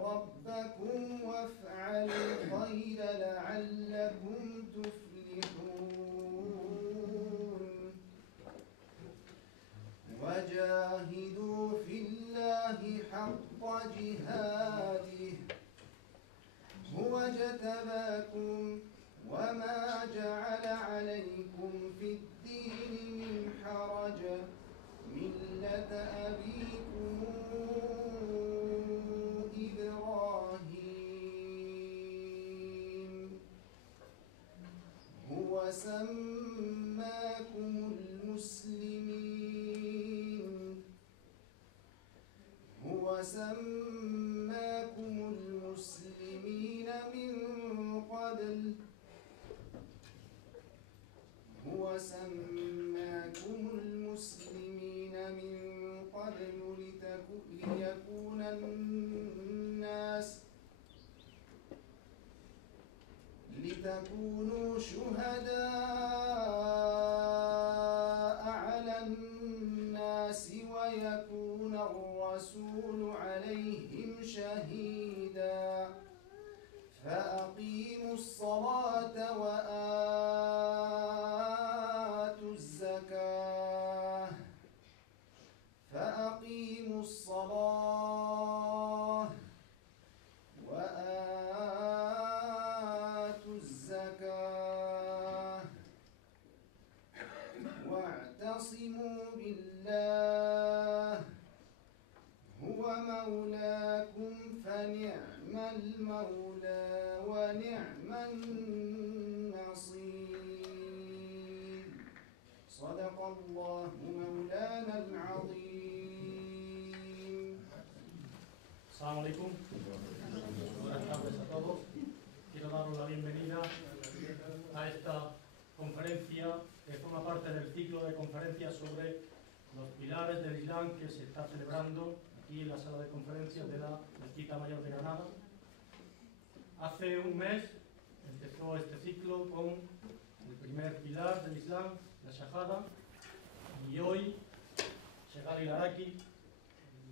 ربكم وافعلوا الخير لعلكم تفلحون وجاهدوا في الله حق جهاده هو اجتباكم وما جعل عليكم في الدين من حرج ملة أبيكم إبراهيم هو سماكم المسلمين من قبل ليكون الناس لتكونوا شهداء على الناس ويكون الرسول عليهم شهيدا فأقيموا الصلاة وآتوا الزكاة واعتصموا بالله هو مولاكم فنعم المولى ونعم النصير صدق الله مولانا العظيم. Assalamu alaikum. Buenas tardes a todos. Quiero daros la bienvenida a esta conferencia que forma parte del ciclo de conferencias sobre los pilares del Islam que se está celebrando aquí en la sala de conferencias de la Mezquita Mayor de Granada. Hace un mes empezó este ciclo con el primer pilar del Islam, la Shahada, y hoy Sheikh Ali Laraki,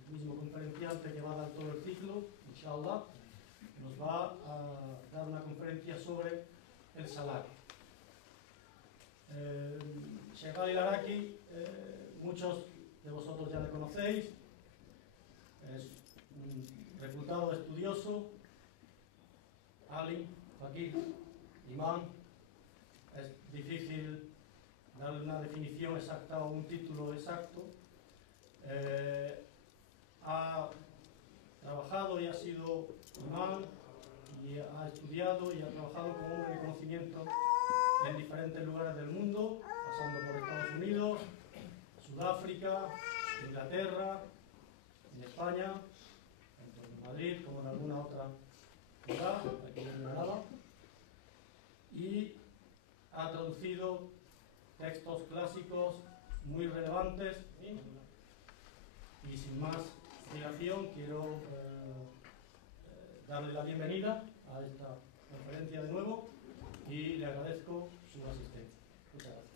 el mismo conferenciante que va a dar todo el ciclo, inshallah, nos va a dar una conferencia sobre el salat. Sheikh Ali Laraki, muchos de vosotros ya le conocéis, es un reputado estudioso, alim, faqih, imán. Es difícil darle una definición exacta o un título exacto. Ha trabajado y ha sido imán y ha estudiado y ha trabajado como hombre de conocimiento en diferentes lugares del mundo, pasando por Estados Unidos, Sudáfrica, Inglaterra, en España, tanto en Madrid como en alguna otra ciudad, aquí en Granada, y ha traducido textos clásicos muy relevantes. Y sin más dilación quiero darle la bienvenida a esta conferencia de nuevo y le agradezco su asistencia. Muchas gracias.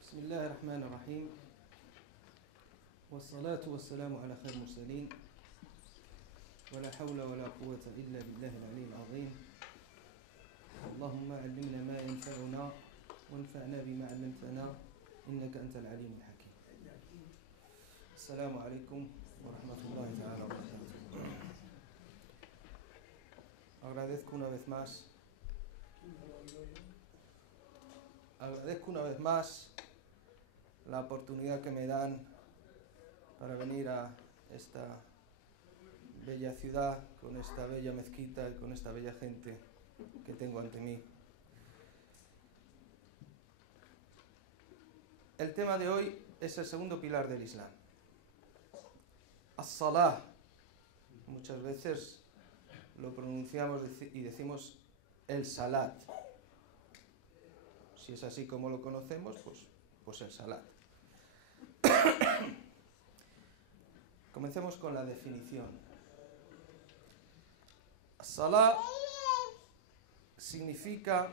بسم الله الرحمن الرحيم والصلاة والسلام على خير المرسلين ولا حول ولا قوة إلا بالله العلي العظيم اللهم علمنا ما ينفعنا وانفعنا بما علمتنا إنك أنت العليم الحكيم. السلام عليكم ورحمة الله تعالى وبركاته. Agradezco una vez más la oportunidad que me dan para venir a esta bella ciudad, con esta bella mezquita y con esta bella gente que tengo ante mí. El tema de hoy es el segundo pilar del Islam. As-Salah. Muchas veces lo pronunciamos y decimos el Salat. Si es así como lo conocemos, pues el Salat. Comencemos con la definición. Salah significa,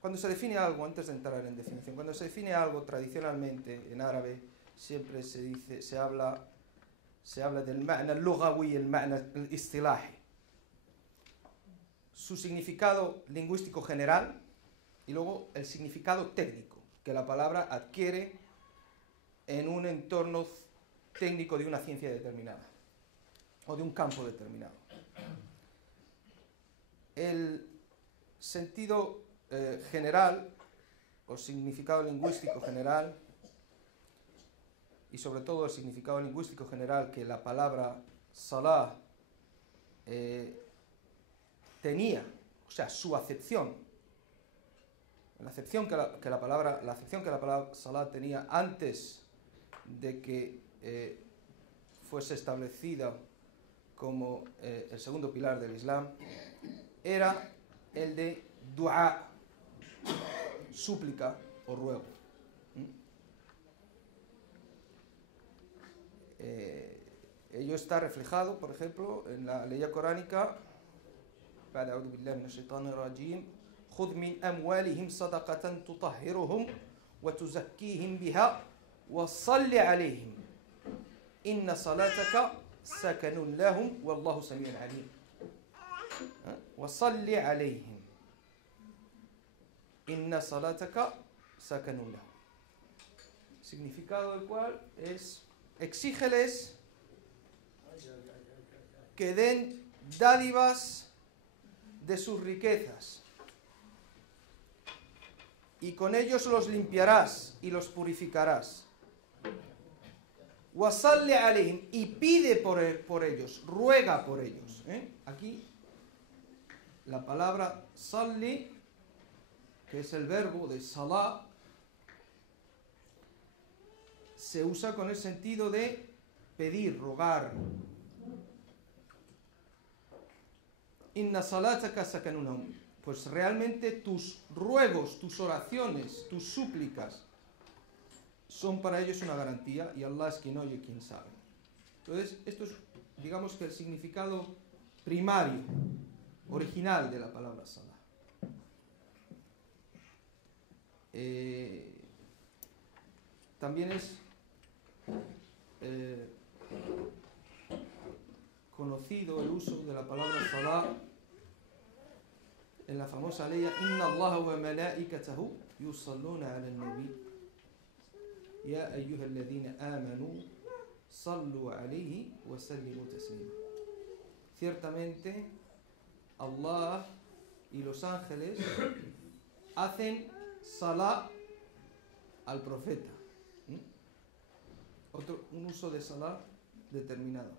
cuando se define algo, antes de entrar en definición, cuando se define algo tradicionalmente en árabe, siempre se habla del ma'na al-lughawi y el ma'na al-istilahi. Su significado lingüístico general y luego el significado técnico que la palabra adquiere en un entorno técnico de una ciencia determinada o de un campo determinado. El sentido general o significado lingüístico general y sobre todo el significado lingüístico general que la palabra salah tenía, o sea, su acepción, la acepción que la palabra salah tenía antes de que fuese establecida como el segundo pilar del Islam, era el de du'a, súplica o ruego. Ello está reflejado, por ejemplo, en la ley coránica: أعوذ بالله من الشيطان الرجيم خذ من أموالهم صدقة تطهرهم وتزكيهم بها وصل عليهم إن صلاتك سكن لهم والله سميع عليم. وصل عليهم إن صلاتك سكن لهم. Significado del cual es: exígeles que den dádivas de sus riquezas y con ellos los limpiarás y los purificarás. Wasalli alayhim, y pide por ellos, ruega por ellos. Aquí la palabra salli, que es el verbo de salah, se usa con el sentido de pedir, rogar. Inna salataka sakanun lahum. Pues realmente tus ruegos, tus oraciones, tus súplicas son para ellos una garantía, y Allah es quien oye, quien sabe. Entonces, esto es, digamos, que el significado primario, original de la palabra salah. También es conocido el uso de la palabra salah en la famosa ley: Inna Allah wa malaikatahu yusalluna ala al-nabi ya ayyuhal ladhina amanu sallu alayhi wa sallimu taslima. Ciertamente Allah y los ángeles hacen salah al profeta. Un uso de salah determinado.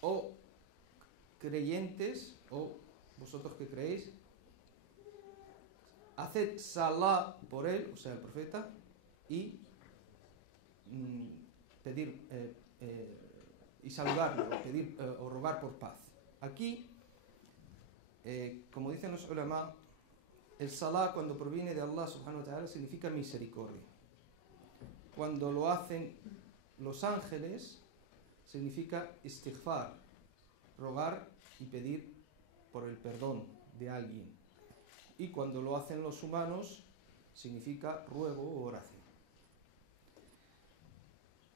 O creyentes, o vosotros que creéis, haced salah por él, o sea, el profeta, y pedir y saludarlo, o pedir o rogar por paz. Aquí, como dicen los ulama, el salah, cuando proviene de Allah subhanahu wa ta'ala, significa misericordia. Cuando lo hacen los ángeles, significa istighfar, rogar y pedir por el perdón de alguien. Y cuando lo hacen los humanos, significa ruego o oración.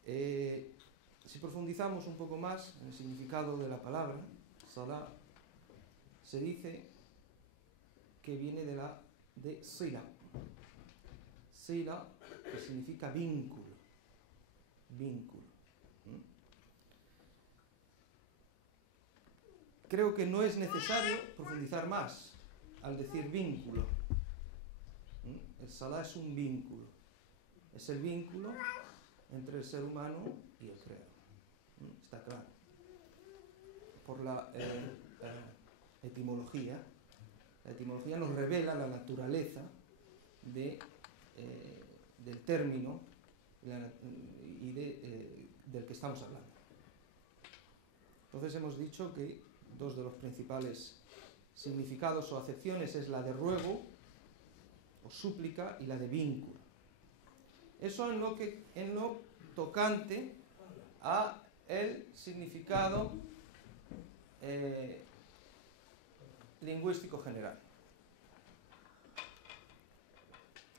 Si profundizamos un poco más en el significado de la palabra salah, se dice que viene de sila. Sila, que significa vínculo. Creo que no es necesario profundizar más al decir vínculo. El salah es un vínculo. Es el vínculo entre el ser humano y el creador. Está claro. Por la etimología. La etimología nos revela la naturaleza del término y del que estamos hablando. Entonces hemos dicho que dos de los principales significados o acepciones es la de ruego o súplica y la de vínculo. Eso en lo tocante a el significado lingüístico general.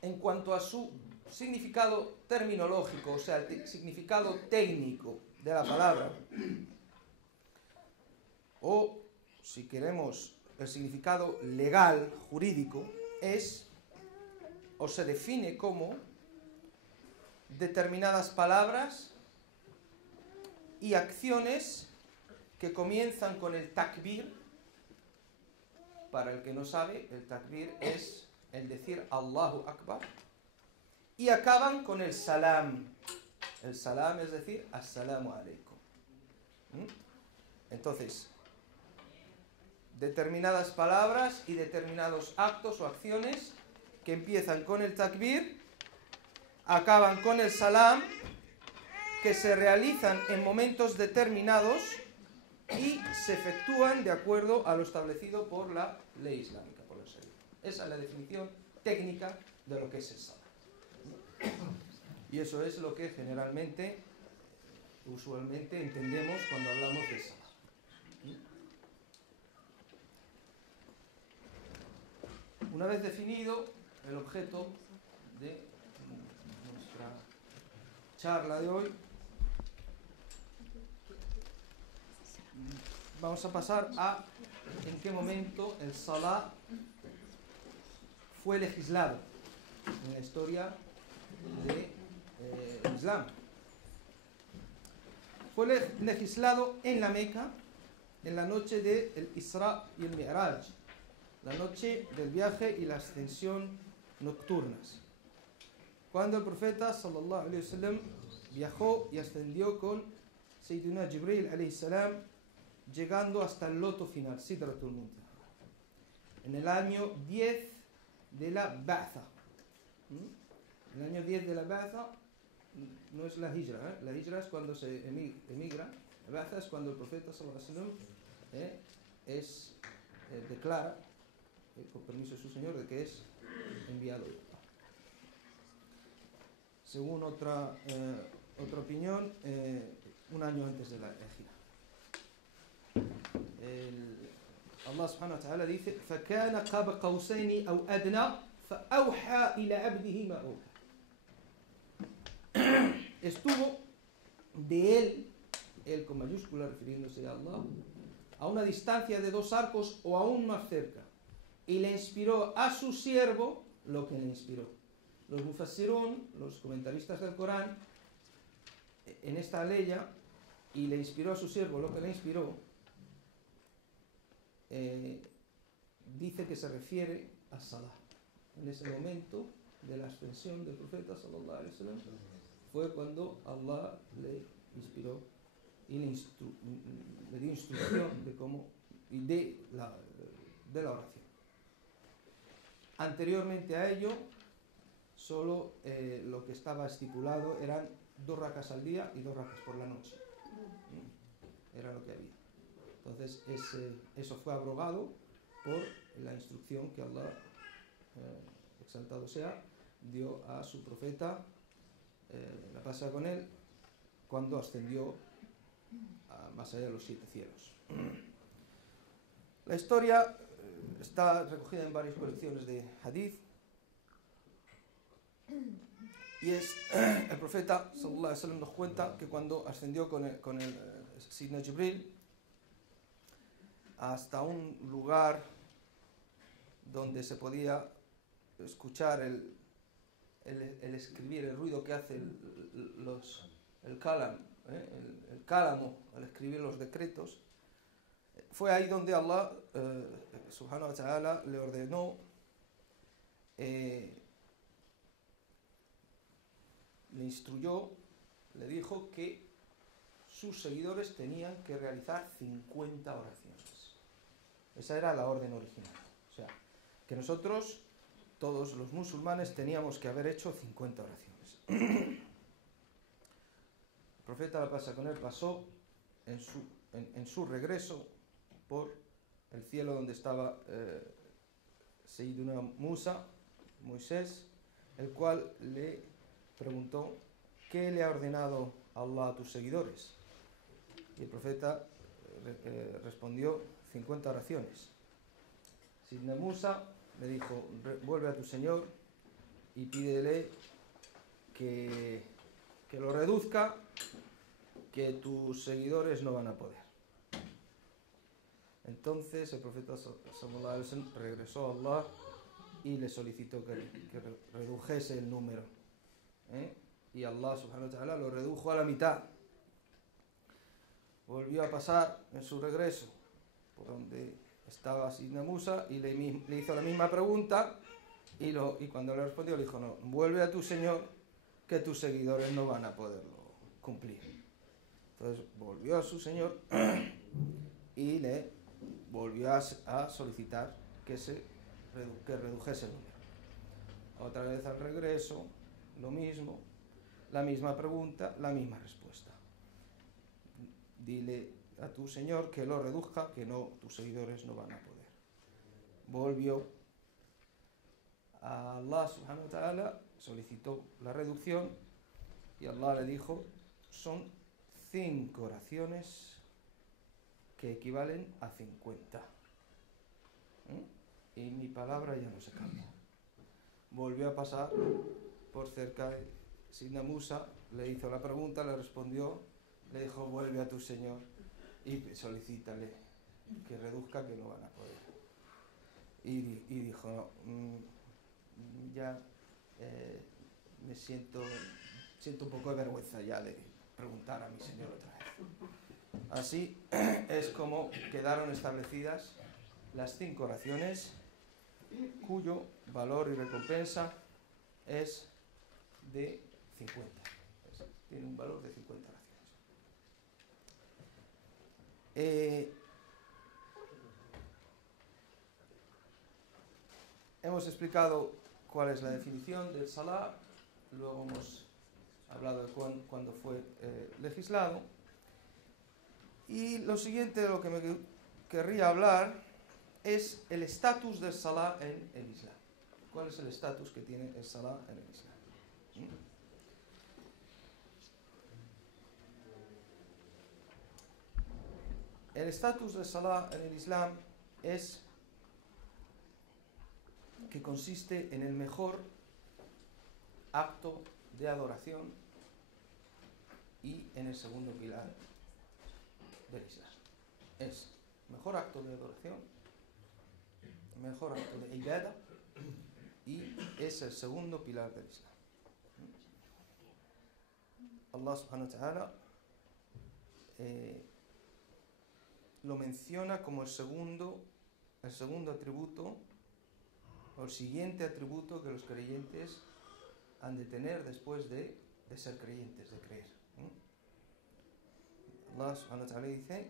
En cuanto a su significado terminológico, o sea, el significado técnico de la palabra, o si queremos el significado legal, jurídico, es o se define como determinadas palabras y acciones que comienzan con el takbir. Para el que no sabe, el takbir es el decir Allahu Akbar, y acaban con el salam. El salam es decir Assalamu alaikum. Entonces, determinadas palabras y determinados actos o acciones que empiezan con el takbir, acaban con el salam, que se realizan en momentos determinados y se efectúan de acuerdo a lo establecido por la ley islámica, por la Sharia. Esa es la definición técnica de lo que es el salam. Y eso es lo que generalmente, usualmente entendemos cuando hablamos de salam. Una vez definido el objeto de nuestra charla de hoy, vamos a pasar a en qué momento el Salah fue legislado en la historia del Islam. Fue legislado en la Meca en la noche del Isra y el Mi'raj, la noche del viaje y la ascensión nocturnas, cuando el profeta sallallahu alaihi wasallam viajó y ascendió con Sayyidina Jibril alayhi salam, llegando hasta el loto final, Sidratul Muntaha, en el año 10 de la Ba'tha. El año 10 de la Ba'tha no es la Hijra, ¿eh? La Hijra es cuando se emigra, la Ba'tha es cuando el profeta sallallahu alaihi wasallam declara, con permiso de su Señor, de que es enviado. Según otra opinión, un año antes de la Hijra. Allah subhanahu wa ta'ala dice: فَكَانَ قَابَ قَوْسَيْنِ أَوْ أَدْنَى فَأَوْحَى إِلَى عَبْدِهِ مَا أَوْحَى. Estuvo de él con mayúscula refiriéndose a Allah, a una distancia de 2 arcos o aún más cerca, y le inspiró a su siervo lo que le inspiró. Los mufassirun, los comentaristas del Corán, en esta aleya, y le inspiró a su siervo lo que le inspiró, dice que se refiere a Salah. En ese momento de la ascensión del profeta sallallahu alaihi wasallam fue cuando Allah le inspiró y le dio instrucción de cómo y de la oración. Anteriormente a ello, solo lo que estaba estipulado eran 2 rakas al día y 2 rakas por la noche. Era lo que había. Entonces eso fue abrogado por la instrucción que Allah, exaltado sea, dio a su profeta, la paz sea con él, cuando ascendió más allá de los 7 cielos. La historia está recogida en varias colecciones de hadith, y el profeta sallallahu alaihi wasallam nos cuenta que cuando ascendió con el Sayyidina Jibril hasta un lugar donde se podía escuchar el escribir, el ruido que hace el cálamo al escribir los decretos, fue ahí donde Allah subhanahu wa ta'ala le ordenó le instruyó, le dijo que sus seguidores tenían que realizar 50 oraciones. Esa era la orden original. O sea, que nosotros, todos los musulmanes, teníamos que haber hecho 50 oraciones. El profeta, la paz con él, pasó en su regreso por el cielo donde estaba Sayyiduna Musa, Moisés, el cual le preguntó: ¿qué le ha ordenado Allah a tus seguidores? Y el profeta respondió 50 oraciones. Sidna Musa le dijo, vuelve a tu Señor y pídele que lo reduzca, que tus seguidores no van a poder. Entonces el profeta sallallahu alaihi wasallam regresó a Allah y le solicitó que redujese el número. Y Allah subhanahu wa ta'ala lo redujo a la mitad. Volvió a pasar en su regreso por donde estaba Sidna Musa y le hizo la misma pregunta y cuando le respondió le dijo, no, vuelve a tu Señor, que tus seguidores no van a poderlo cumplir. Entonces volvió a su Señor y le volvió a solicitar que redujese el número. Otra vez al regreso, lo mismo, la misma pregunta, la misma respuesta. Dile a tu Señor que lo reduzca, que no, tus seguidores no van a poder. Volvió a Allah subhanahu wa ta'ala, solicitó la reducción y Allah le dijo, son 5 oraciones que equivalen a 50. Y mi palabra ya no se cambia. Volvió a pasar por cerca de Sidna Musa, le hizo la pregunta, le respondió, le dijo, vuelve a tu Señor y solicítale que reduzca, que no van a poder. Y dijo, no, ya me siento un poco de vergüenza ya de preguntar a mi Señor otra vez. Así es como quedaron establecidas las 5 oraciones, cuyo valor y recompensa es de 50. Tiene un valor de 50 oraciones. Hemos explicado cuál es la definición del Salah, luego hemos hablado de cuándo fue legislado. Y lo siguiente de lo que me querría hablar es el estatus del Salah en el Islam. ¿Cuál es el estatus que tiene el Salah en el Islam? El estatus del Salah en el Islam es que consiste en el mejor acto de adoración y en el segundo pilar del Islam. Es mejor acto de adoración, mejor acto de ibadah y es el segundo pilar del Islam. Allah subhanahu wa ta'ala lo menciona como el segundo atributo o el siguiente atributo que los creyentes han de tener después de ser creyentes, de creer. Allah subhanahu wa ta'ala dice,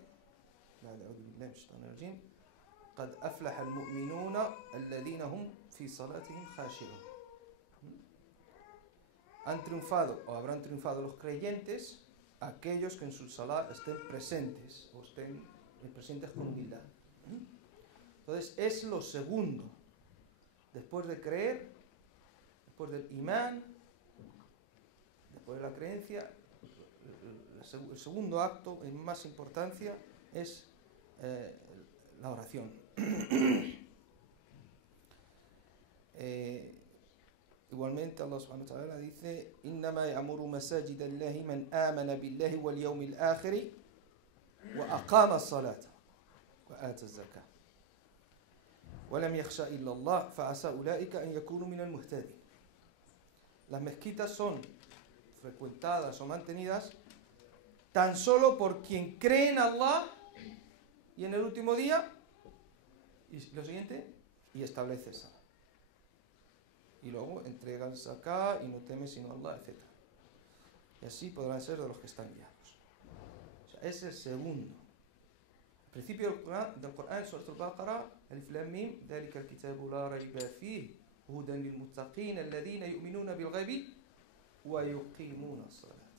قد أفلح المؤمنون الذين هم في صلاتهم خاشعون. Han triunfado o habrán triunfado los creyentes, aquellos que en su salat estén presentes o estén presentes con humildad. Entonces es lo segundo, después de creer, después del imán, después de la creencia, el segundo acto en más importancia es la oración. Igualmente Allah subhanahu wa ta'ala dice, إنما يعمر مساجد الله من آمن بالله واليوم الآخر وأقام الصلاة وآتى الزكاة ولم يخشى إلا الله فعسى أولئك أن يكونوا من المهتدين. Las mezquitas son frecuentadas o mantenidas tan solo por quien cree en Allah y en el último día, y lo siguiente, y establece salah. Y luego entregan zakah y no teme sino Allah, etc. Y así podrán ser de los que están guiados. O sea, es el segundo. Al principio del Corán, Surah Al-Baqarah, Alif Lam Mim, ذلك الكتاب لا ريب فيه هدى للمتقين الذين يؤمنون بالغيب ويقيمون الصلاة.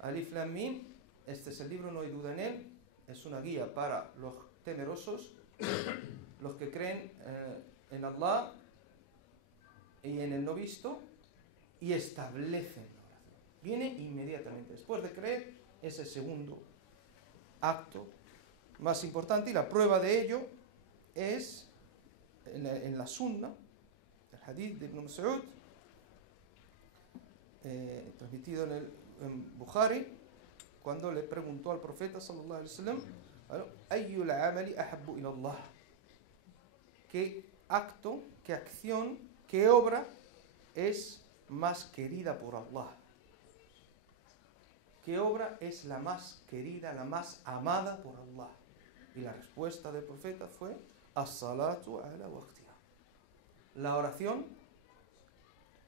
Alif Lam Mim, este es el libro, no hay duda en él, es una guía para los temerosos, los que creen en Allah y en el no visto y establecen la oración. Viene inmediatamente. Después de creer, es el segundo acto más importante, y la prueba de ello es en la Sunna, el hadith de Ibn Mas'ud, transmitido en Bukhari, cuando le preguntó al profeta sallallahu alaihi wasallam, ayyul amali ahabbu ila Allah, qué acto, qué acción, qué obra es más querida por Allah, qué obra es la más querida, la más amada por Allah. Y la respuesta del profeta fue as-salatu ala waqtiha, la oración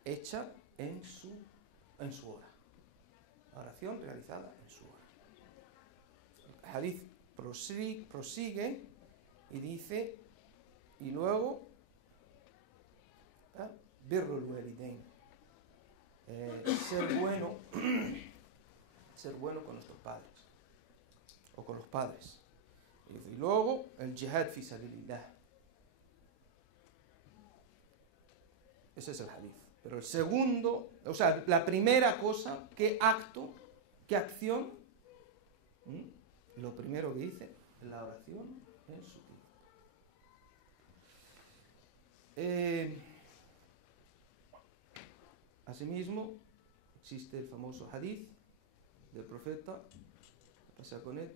hecha en su hora, la oración realizada en su hora. El hadith prosigue y dice, y luego birrul walidain, ser bueno con nuestros padres o con los padres. Y luego el jihad fi sabilillah. Ese es el hadith. Pero el segundo, o sea, la primera cosa, qué acto, qué acción, lo primero que dice, la oración en su tiempo. Asimismo, existe el famoso hadith del profeta, pasa con él,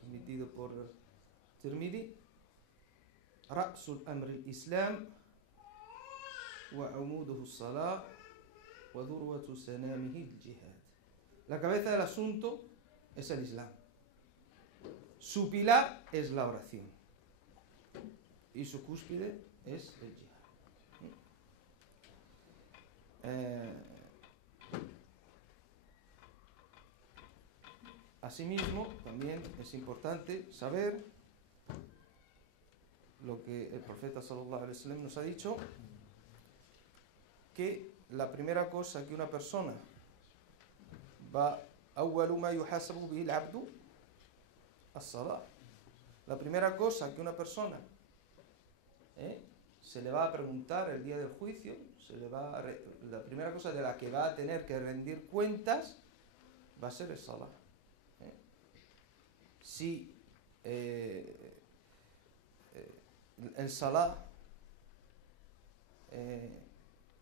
transmitido por Tirmidhi, Ra'sul amr al-Islam wa amuduhu as-salah wa dhurwatu sanamihi al-jihad. La cabeza del asunto es el Islam. Su pilar es la oración. Y su cúspide es el jihad. Asimismo, también es importante saber lo que el profeta sallallahu alaihi wasallam nos ha dicho, que la primera cosa que una persona va awwalu ma yuhasabu bihi al-abdu as-salah, la primera cosa que una persona se le va a preguntar el día del juicio, la primera cosa de la que va a tener que rendir cuentas va a ser el salah. Si el salah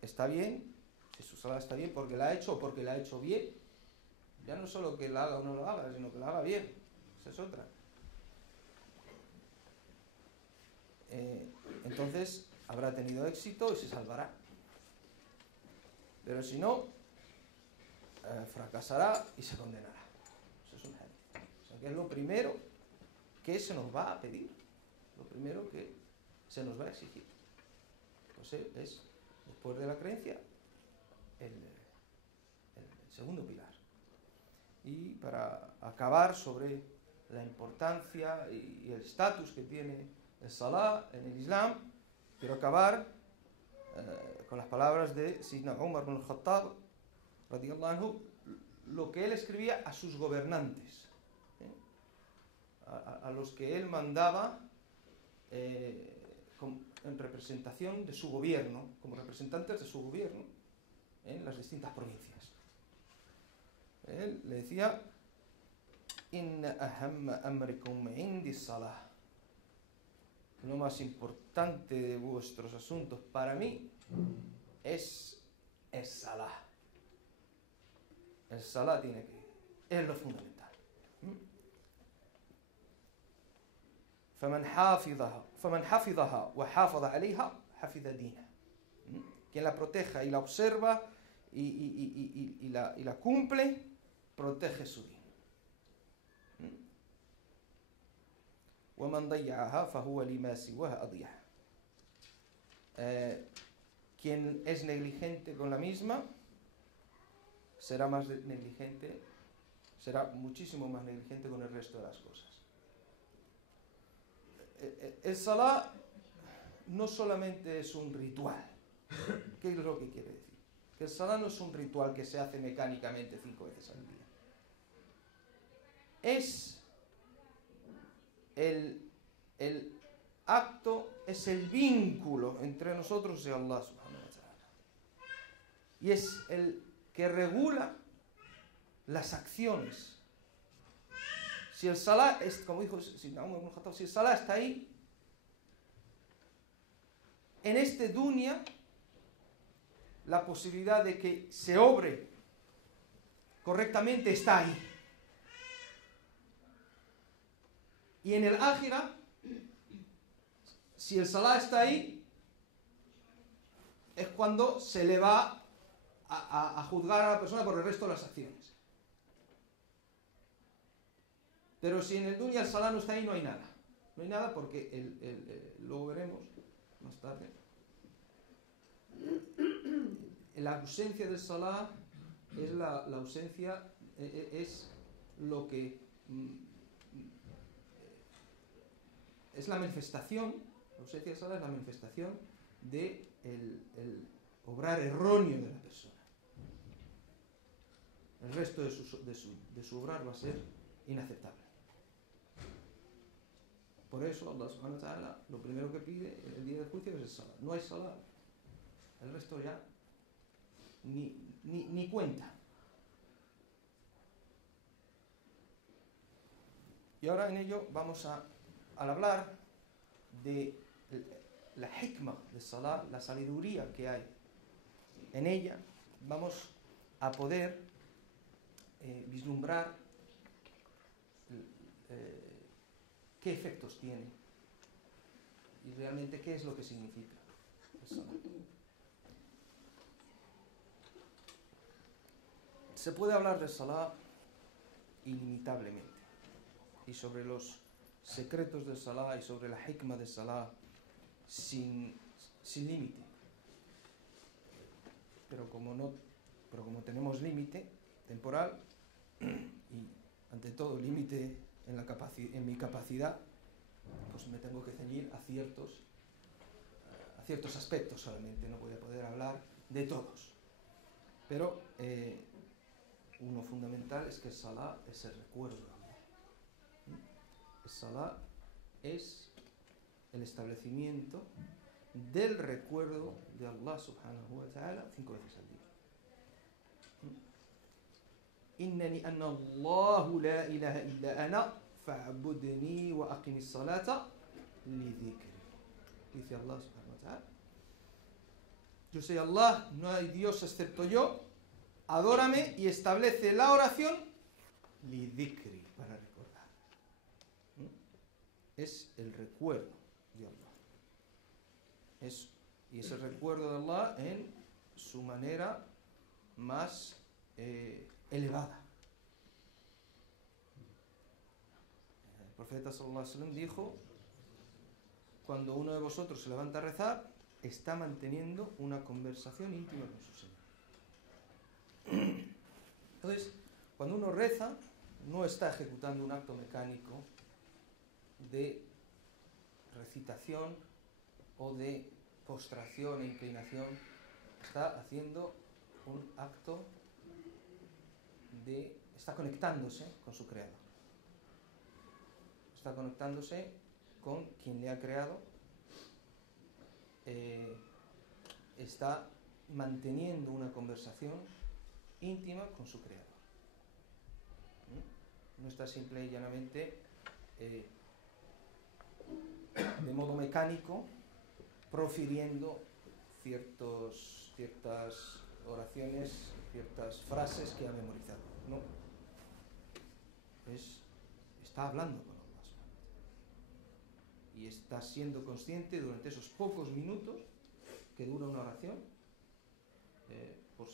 está bien, si su salah está bien porque la ha hecho o porque la ha hecho bien, ya no solo que la haga o no lo haga, sino que la haga bien, esa es otra. Entonces habrá tenido éxito y se salvará. Pero si no, fracasará y se condenará. Eso es un hadith. O sea, que es lo primero que se nos va a pedir, lo primero que se nos va a exigir. Entonces es, después de la creencia, el segundo pilar. Y para acabar sobre la importancia y el estatus que tiene el salah en el Islam, quiero acabar con las palabras de Sayyidina Umar ibn al-Khattab radiyallahu anhu, lo que él escribía a sus gobernantes, a los que él mandaba en representación de su gobierno, como representantes de su gobierno en las distintas provincias. Él le decía: Inna ahamma amrikum indi salah, lo más importante de vuestros asuntos para mí es el salah. El salah tiene que, es lo fundamental. فمن حفظها وحافظ عليها حفظ دينه. Quien la proteja y la observa y la cumple, protege su din. ومن ضيعها فهو لما سواها أضيع. Quien es negligente con la misma será muchísimo más negligente con el resto de las cosas. El salah no solamente es un ritual. ¿Qué es lo que quiere decir? Que el salah no es un ritual que se hace mecánicamente 5 veces al día. Es el acto, es el vínculo entre nosotros y Allah subhanahu wa ta'ala. Y es el que regula las acciones Si el Salah, como dijo Umar ibn Khattab, si el Salah está ahí, en este dunya, la posibilidad de que se obre correctamente está ahí. Y en el Ákhira, si el Salah está ahí, es cuando se le va a juzgar a la persona por el resto de las acciones. Pero si en el dunya el Salah no está ahí, no hay nada. No hay nada porque luego veremos más tarde. La ausencia del Salah es la ausencia, es lo que es la manifestación, la ausencia del Salah es la manifestación de el obrar erróneo de la persona. El resto de su obrar va a ser inaceptable. Por eso Allah subhanahu wa ta'ala lo primero que pide el día del juicio es el Salah. No hay Salah, el resto ya ni cuenta. Y ahora en ello vamos al hablar de la hikmah de Salah, la sabiduría que hay en ella. Vamos a poder vislumbrar qué efectos tiene y realmente qué es lo que significa el Salah. Se puede hablar de Salah ilimitablemente y sobre los secretos del Salah y sobre la hikmah de Salah sin límite. Pero como tenemos límite temporal y ante todo límite en mi capacidad, pues me tengo que ceñir a ciertos aspectos solamente. No voy a poder hablar de todos. Pero uno fundamental es que el Salah es el recuerdo de Allah. El Salah es el establecimiento del recuerdo de Allah subhanahu wa ta'ala 5 veces al día. Innani anna Allahu la ilaha illa ana fa'budni wa aqimis salata li dhikri. Dice Allah subhanahu wa ta'ala: yo soy Allah, no hay Dios excepto yo, adórame y establece la oración li dhikri, para recordar. Es el recuerdo de Allah. Y es el recuerdo de Allah en su manera más elevada. El profeta sallallahu alaihi wasallam dijo: cuando uno de vosotros se levanta a rezar, está manteniendo una conversación íntima con su Señor. Entonces, cuando uno reza, no está ejecutando un acto mecánico de recitación o de postración e inclinación. Está haciendo un acto está conectándose con su creador, está conectándose con quien le ha creado, está manteniendo una conversación íntima con su creador. No está simple y llanamente de modo mecánico profiriendo ciertas oraciones, ciertas frases que ha memorizado. No. Está hablando con Allah y está siendo consciente durante esos pocos minutos que dura una oración. Por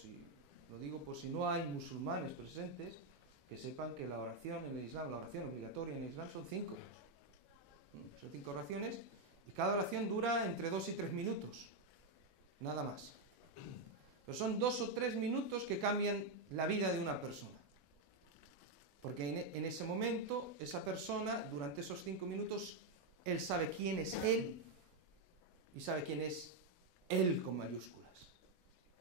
si no hay musulmanes presentes, que sepan que la oración en el Islam, la oración obligatoria en el Islam son 5. Son 5 oraciones y cada oración dura entre 2 y 3 minutos, nada más. Pero son 2 o 3 minutos que cambian la vida de una persona. Porque en ese momento, esa persona, durante esos 5 minutos, él sabe quién es él y sabe quién es él con mayúsculas.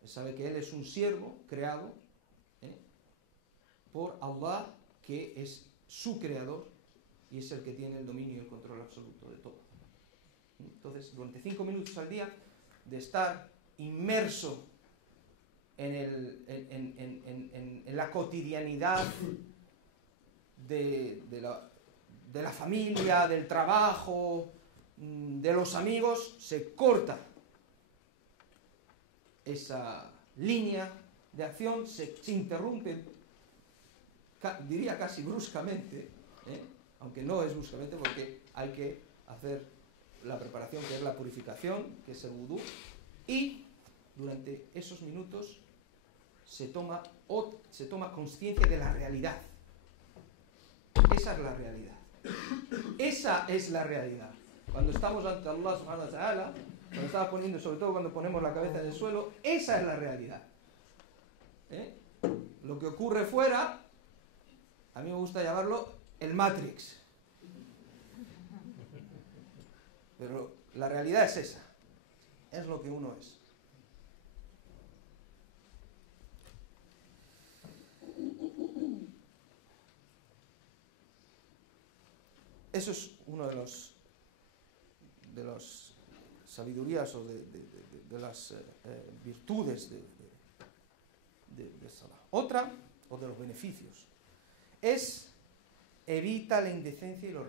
Él sabe que él es un siervo creado por Allah, que es su creador y es el que tiene el dominio y el control absoluto de todo. Entonces, durante 5 minutos al día, de estar inmerso en la cotidianidad de la familia, del trabajo, de los amigos, se corta esa línea de acción, se interrumpe, diría casi bruscamente, aunque no es bruscamente porque hay que hacer la preparación, que es la purificación, que es el vudú, y durante esos minutos se toma conciencia de la realidad. Esa es la realidad. Esa es la realidad. Cuando estamos ante Allah subhanahu wa ta'ala, cuando estamos poniendo, sobre todo cuando ponemos la cabeza en el suelo, esa es la realidad. Lo que ocurre fuera, a mí me gusta llamarlo el Matrix. Pero la realidad es esa. Es lo que uno es. Eso es uno de las sabidurías o de las virtudes de Salah. Otra, o de los beneficios, es evita la indecencia y lo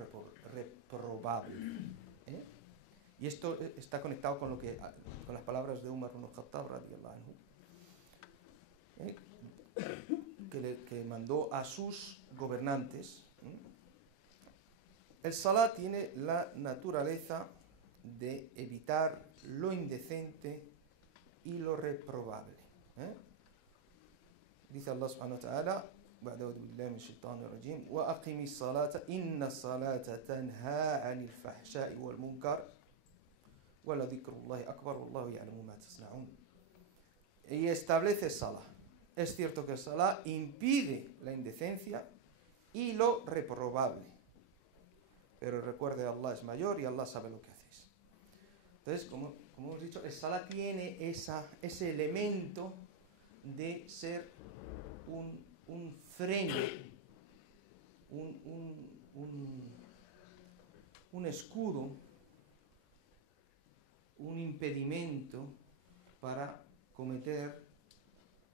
reprobable. Y esto está conectado con las palabras de Umar ibn al-Khattab radiyallahu anhu, que mandó a sus gobernantes. El Salah tiene la naturaleza de evitar lo indecente y lo reprobable. Dice Allah subhanahu wa ta'ala: "Ba'da billahi min shaitanir rajim, wa aqimis salata inna salata tanha 'anil fahsha'i wal munkar wa la dhikrullahi akbar wallahu ya'lamu ma tasna'un." Y establece Salah. Es cierto que el Salah impide la indecencia y lo reprobable. Pero recuerde, Allah es mayor y Allah sabe lo que hacéis. Entonces, como hemos dicho, el Salah tiene ese elemento de ser un freno, un escudo, un impedimento para cometer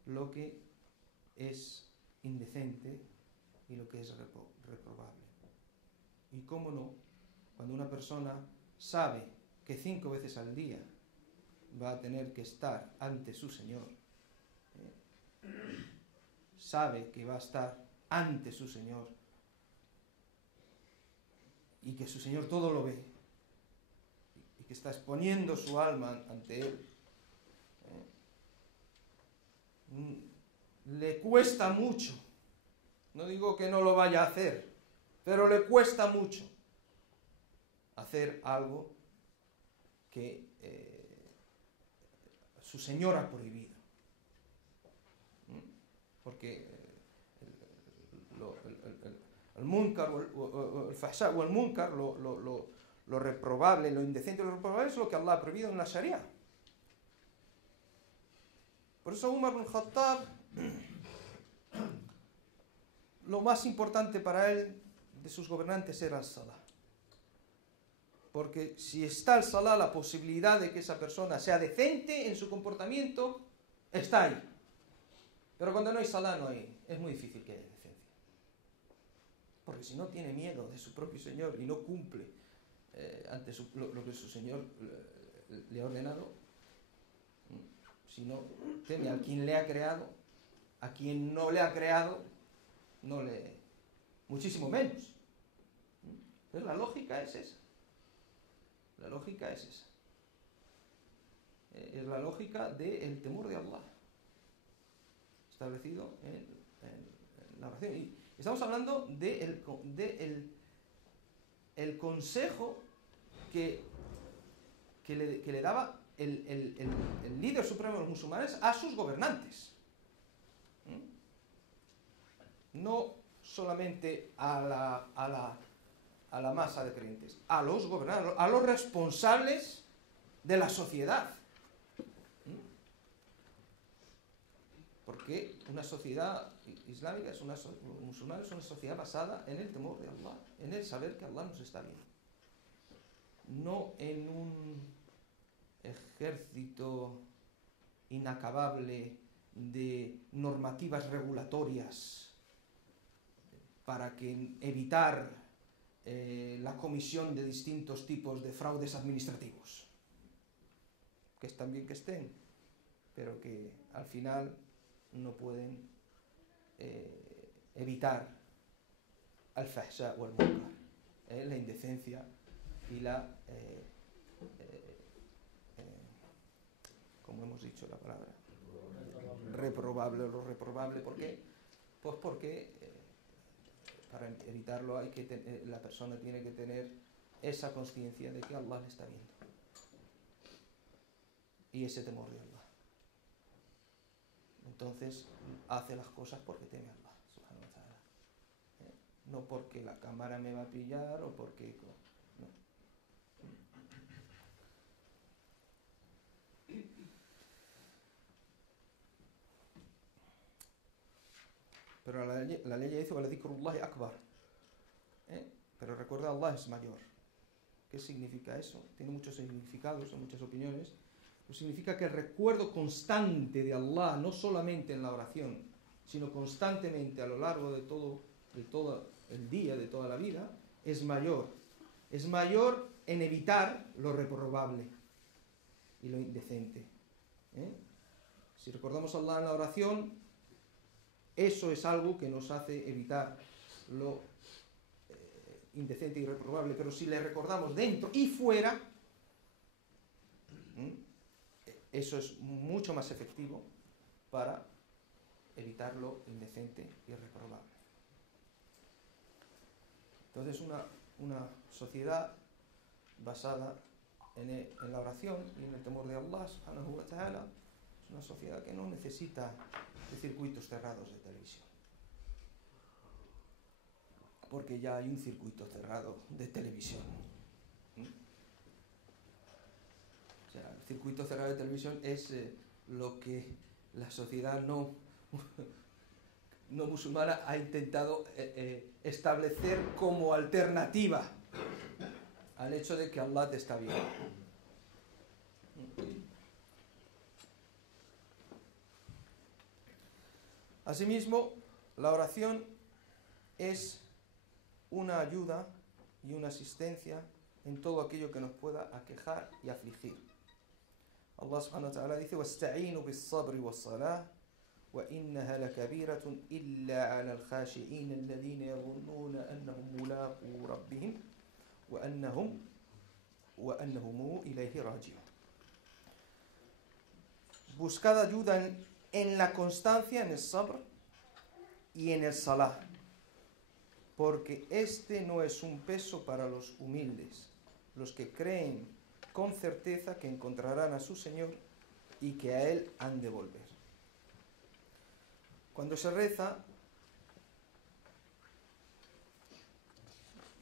lo que es indecente y lo que es reprobable. Y cómo no, cuando una persona sabe que 5 veces al día va a tener que estar ante su Señor, sabe que va a estar ante su Señor y que su Señor todo lo ve y que está exponiendo su alma ante Él, le cuesta mucho, no digo que no lo vaya a hacer, pero le cuesta mucho hacer algo que su Señor ha prohibido. Porque el munkar o el fahsha o el munkar, lo reprobable, lo indecente, lo reprobable es lo que Allah ha prohibido en la Sharia. Por eso Umar ibn al-Khattab, lo más importante para él de sus gobernantes era el Salah. Porque si está el Salah, la posibilidad de que esa persona sea decente en su comportamiento está ahí. Pero cuando no hay Salah, es muy difícil que haya decencia. Porque si no tiene miedo de su propio Señor y no cumple ante lo que su Señor le ha ordenado, si no teme a quien le ha creado, a quien no le ha creado, muchísimo menos. Entonces la lógica es esa. La lógica es esa. Es la lógica del temor de Allah, establecido en la oración. Y estamos hablando del consejo que le daba el líder supremo de los musulmanes a sus gobernantes. No solamente a la masa de creyentes, a los gobernantes, a los responsables de la sociedad. Porque una sociedad islámica, musulmana, es una sociedad basada en el temor de Allah, en el saber que Allah nos está viendo. No en un ejército inacabable de normativas regulatorias para evitar la comisión de distintos tipos de fraudes administrativos, que están bien que estén, pero que al final no pueden evitar al-fahsha o al-munkar, la indecencia y la como hemos dicho la palabra reprobable o lo reprobable. ¿Por qué? Pues porque para evitarlo la persona tiene que tener esa conciencia de que Allah le está viendo y ese temor de Allah. Entonces hace las cosas porque teme a Allah subhanahu wa ta'ala, no porque la cámara me va a pillar o porque no. Pero la ley dice wala dhikrullahi akbar, pero recuerda, Allah es mayor. ¿Qué significa eso? Tiene muchos significados, son muchas opiniones. Pero significa que el recuerdo constante de Allah, no solamente en la oración, sino constantemente a lo largo de todo el día, de toda la vida, es mayor. Es mayor en evitar lo reprobable y lo indecente. Si recordamos a Allah en la oración, eso es algo que nos hace evitar lo indecente y reprobable. Pero si le recordamos dentro y fuera, eso es mucho más efectivo para evitar lo indecente y reprobable. Entonces una sociedad basada en la oración y en el temor de Allah subhanahu wa ta'ala es una sociedad que no necesita de circuitos cerrados de televisión, porque ya hay un circuito cerrado de televisión. O sea, el circuito cerrado de televisión es lo que la sociedad no musulmana ha intentado establecer como alternativa al hecho de que Allah te está viendo. Asimismo, la oración es una ayuda y una asistencia en todo aquello que nos pueda aquejar y afligir. Allah subhanahu wa ta'ala dice وَاسْتَعِينُوا بِالصَّبْرِ وَالصَّلَاةِ وَإِنَّهَا لَكَبِيرَةٌ إِلَّا عَلَى الْخَاشِعِينَ الَّذِينَ يَظُنُّونَ أَنَّهُمْ مُلَاقُو رَبِّهِمْ وَأَنَّهُمْ إِلَيْهِ راجعون. Buscad ayuda en la constancia, en el sabr y en el salah, porque este no es un peso para los humildes, los que creen con certeza que encontrarán a su Señor y que a Él han de volver. Cuando se reza,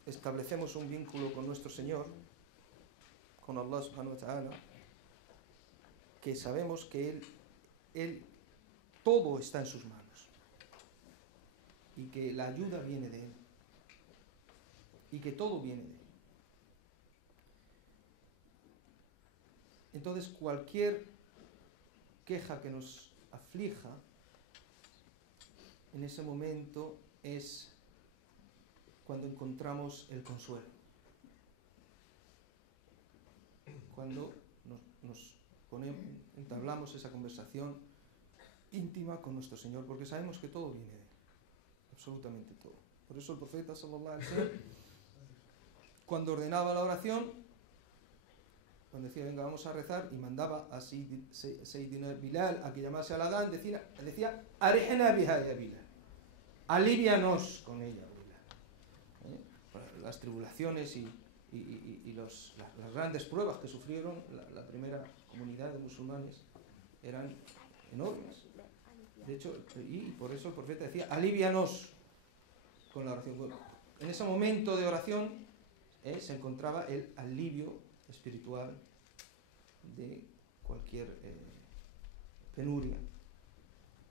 establecemos un vínculo con nuestro Señor, con Allah subhanahu wa ta'ala, que sabemos que Él todo está en sus manos y que la ayuda viene de Él y que todo viene de Él. Entonces cualquier queja que nos aflija en ese momento es cuando encontramos el consuelo, cuando entablamos esa conversación íntima con nuestro Señor, porque sabemos que todo viene de Él, absolutamente todo. Por eso el profeta sallallahu alaihi wasallam, cuando ordenaba la oración, cuando decía venga vamos a rezar y mandaba a Sayyidina Bilal a que llamase al adán, decía arihna biha ya Bilal, alivianos con ella Bilal. Las tribulaciones y las grandes pruebas que sufrieron la primera comunidad de musulmanes eran enormes. De hecho, y por eso el profeta decía alivianos con la oración. Bueno, en ese momento de oración se encontraba el alivio espiritual de cualquier penuria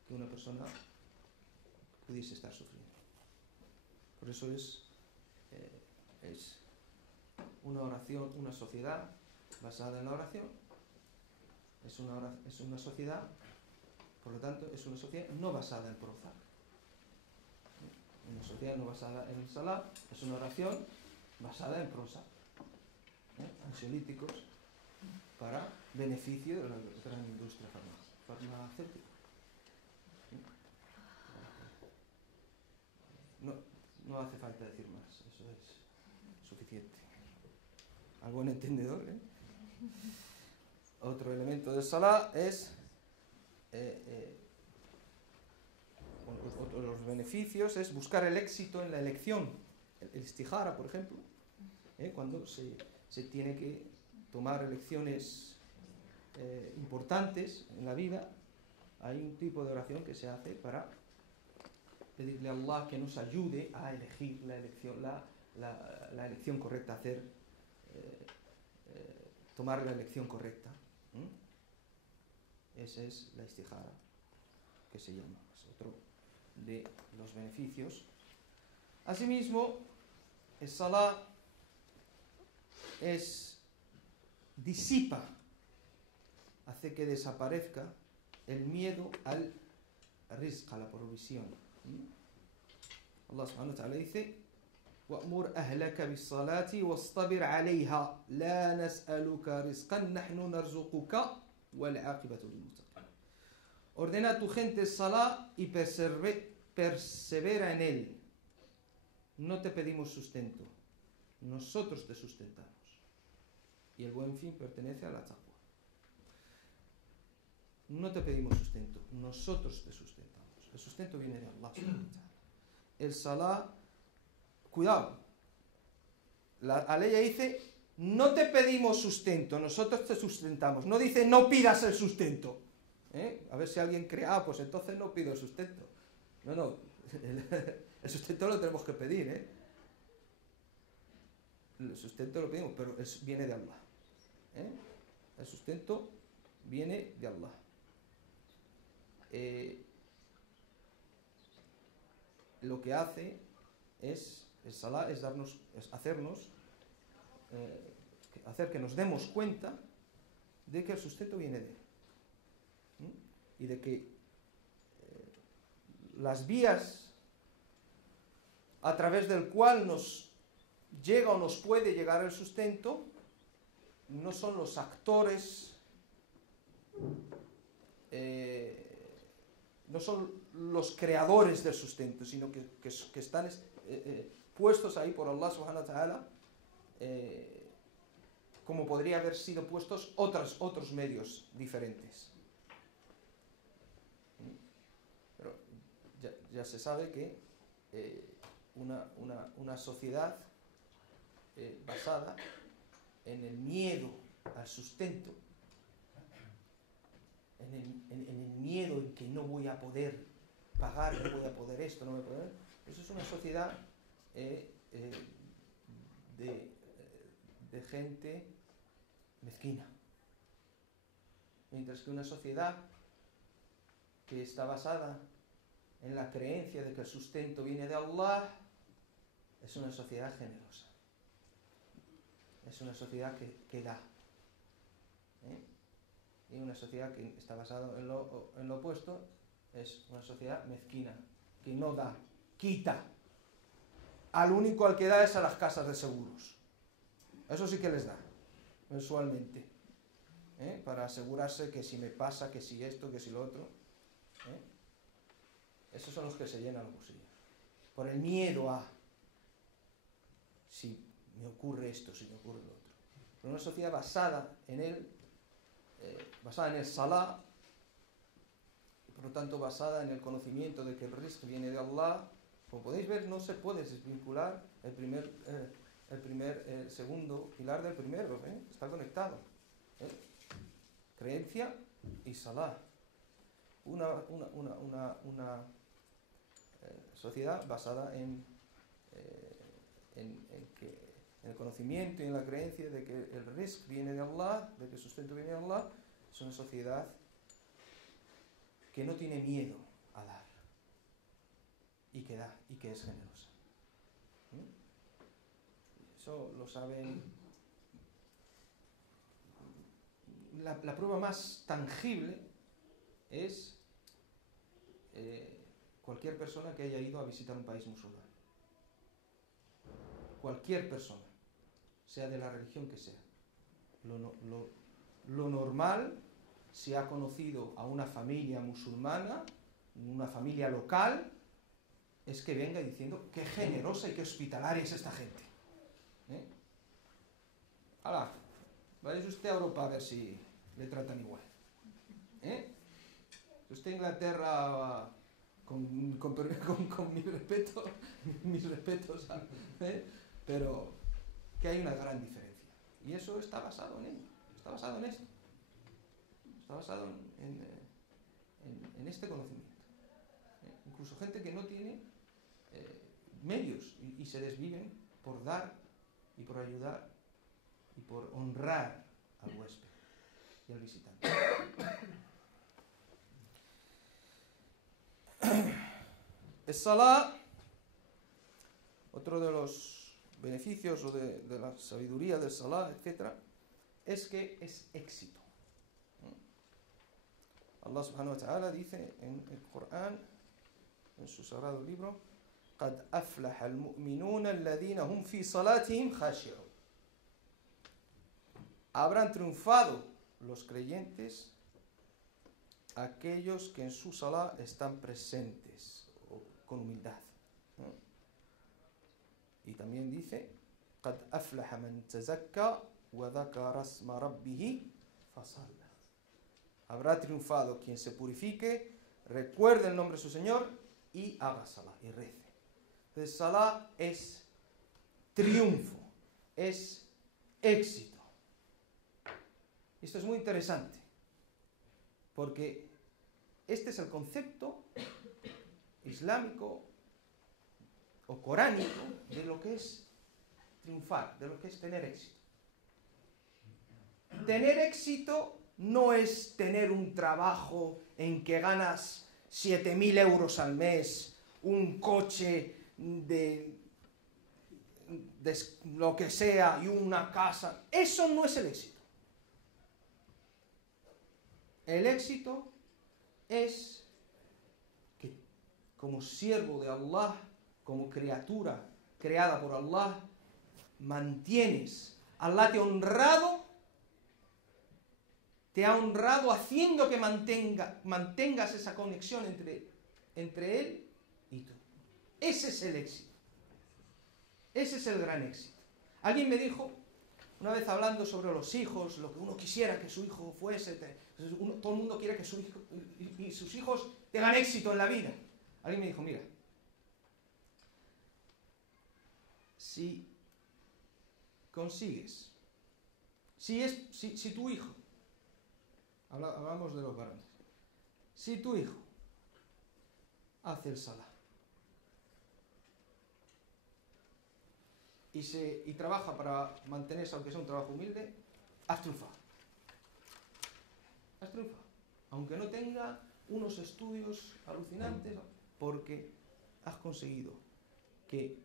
que una persona pudiese estar sufriendo. Por eso es una oración, una sociedad basada en la oración, es una sociedad, por lo tanto, es una sociedad no basada en prozar. Una sociedad no basada en el Salah es una oración basada en prosa, ansiolíticos para beneficio de la gran industria farmacéutica. No hace falta decir más, eso es suficiente. Al buen entendedor, ¿eh? Otro elemento del Salah es otro de los beneficios es buscar el éxito en la elección. El istihara, por ejemplo, cuando se tiene que tomar elecciones importantes en la vida, hay un tipo de oración que se hace para pedirle a Allah que nos ayude a elegir la elección correcta, tomar la elección correcta. Esa es la istihara, que se llama. Es otro de los beneficios. Asimismo, el Salah disipa, hace que desaparezca el miedo al rizq, a la provisión. Allah subhanahu wa ta'ala dice: وَأْمُرْ أَهْلَكَ بِالصَّلَاةِ وَاصْطَبِرْ عَلَيْهَا لَا نَسْأَلُكَ رِزْقًا نَحْنُ نَرْزُقُكَ وَالْعَاقِبَةُ لِلْمُتَّقِينَ. Ordena a tu gente salah y persevera en él. No te pedimos sustento, nosotros te sustentamos. Y el buen fin pertenece a la taqwa. No te pedimos sustento, nosotros te sustentamos. El sustento viene de Allah. El salah, cuidado, la ley dice: no te pedimos sustento, nosotros te sustentamos. No dice: no pidas el sustento. A ver si alguien cree: pues entonces no pido el sustento. No, el sustento lo tenemos que pedir, El sustento lo pedimos, pero viene de Allah. El sustento viene de Allah. Lo que hace el salah es hacer que nos demos cuenta de que el sustento viene de él. Y de que las vías a través del cual nos llega o nos puede llegar el sustento no son los actores, no son los creadores del sustento, sino que están puestos ahí por Allah subhanahu wa ta'ala, como podría haber sido puestos otros medios diferentes. Pero ya se sabe que una sociedad basada en el miedo al sustento, en el miedo en que no voy a poder pagar, no voy a poder esto, no voy a poder... Eso es una sociedad de gente mezquina. Mientras que una sociedad que está basada en la creencia de que el sustento viene de Allah es una sociedad generosa. Es una sociedad que da. Y una sociedad que está basada en lo opuesto es una sociedad mezquina, que no da, quita. Al único al que da es a las casas de seguros. Eso sí que les da, mensualmente. Para asegurarse que si me pasa, que si esto, que si lo otro. Esos son los que se llenan los bolsillos. Por el miedo a si me ocurre esto, si me ocurre lo otro. Pero una sociedad basada en el salah, por lo tanto basada en el conocimiento de que el rizq viene de Allah, como podéis ver, no se puede desvincular el segundo pilar del primero, está conectado. Creencia y salah. Una sociedad basada en el conocimiento y en la creencia de que el rizq viene de Allah, de que el sustento viene de Allah, es una sociedad que no tiene miedo a dar y que da y que es generosa. Eso lo saben. La prueba más tangible es cualquier persona que haya ido a visitar un país musulmán. Cualquier persona, sea de la religión que sea. Lo normal, si ha conocido a una familia musulmana, una familia local, es que venga diciendo qué generosa y qué hospitalaria es esta gente. ¡Hala! Vaya usted a Europa a ver si le tratan igual. Si usted a Inglaterra, con mi respeto, mis respetos, pero que hay una gran diferencia. Y eso está basado en ello, está basado en esto. Está basado en este conocimiento. Incluso gente que no tiene medios y se desviven por dar y por ayudar y por honrar al huésped y al visitante. El Salah, otro de los beneficios o de la sabiduría del Salah, etc., es que es éxito. Allah subhanahu wa ta'ala dice en el Corán, en su sagrado libro, قَدْ أَفْلَحَ الْمُؤْمِنُونَ الَّذِينَ هُمْ فِي صَلَاتِهِمْ خَاشِعُونَ. Habrán triunfado los creyentes, aquellos que en su salah están presentes con humildad. Y también dice, قَدْ أَفْلَحَ مَنْ تَزَكَّى وَذَكَرَ اسْمَ رَبِّهِ فَصَلَّى. Habrá triunfado quien se purifique, recuerde el nombre de su Señor y haga salah y rece. Entonces, salah es triunfo, es éxito. Esto es muy interesante, porque este es el concepto islámico o coránico de lo que es triunfar, de lo que es tener éxito. Tener éxito no es tener un trabajo en que ganas 7.000 euros al mes, un coche de lo que sea y una casa. Eso no es el éxito. El éxito es que como siervo de Allah, como criatura creada por Allah, mantienes, Allah te ha honrado haciendo que mantengas esa conexión entre Él y tú. Ese es el éxito. Ese es el gran éxito. Alguien me dijo, una vez hablando sobre los hijos, lo que uno quisiera que su hijo fuese, todo el mundo quiere que su hijo y sus hijos tengan éxito en la vida. Alguien me dijo, mira, si consigues, si tu hijo, hablamos de los varones, si tu hijo hace el salah y trabaja para mantenerse, aunque sea un trabajo humilde, has triunfado. Has triunfado. Aunque no tenga unos estudios alucinantes, porque has conseguido que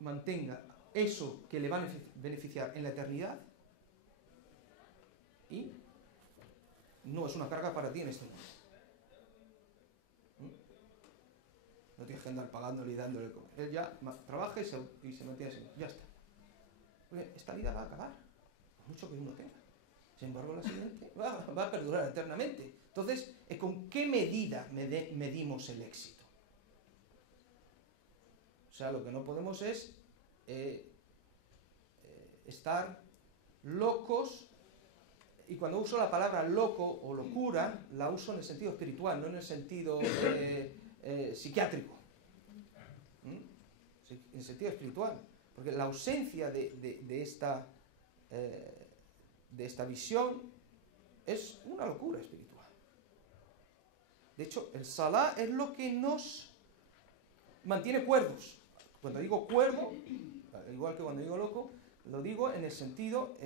mantenga eso que le va a beneficiar en la eternidad y no es una carga para ti en este mundo. No tienes que andar pagándole y dándole comer. Él ya trabaja y se mantiene así. Ya está. Porque esta vida va a acabar, por mucho que uno tenga. Sin embargo, la siguiente va a perdurar eternamente. Entonces, ¿con qué medida medimos el éxito? O sea, lo que no podemos es estar locos. Y cuando uso la palabra loco o locura, la uso en el sentido espiritual, no en el sentido psiquiátrico. En el sentido espiritual. Porque la ausencia de esta visión es una locura espiritual. De hecho, el salah es lo que nos mantiene cuerdos. Cuando digo cuerdo, igual que cuando digo loco, lo digo en el sentido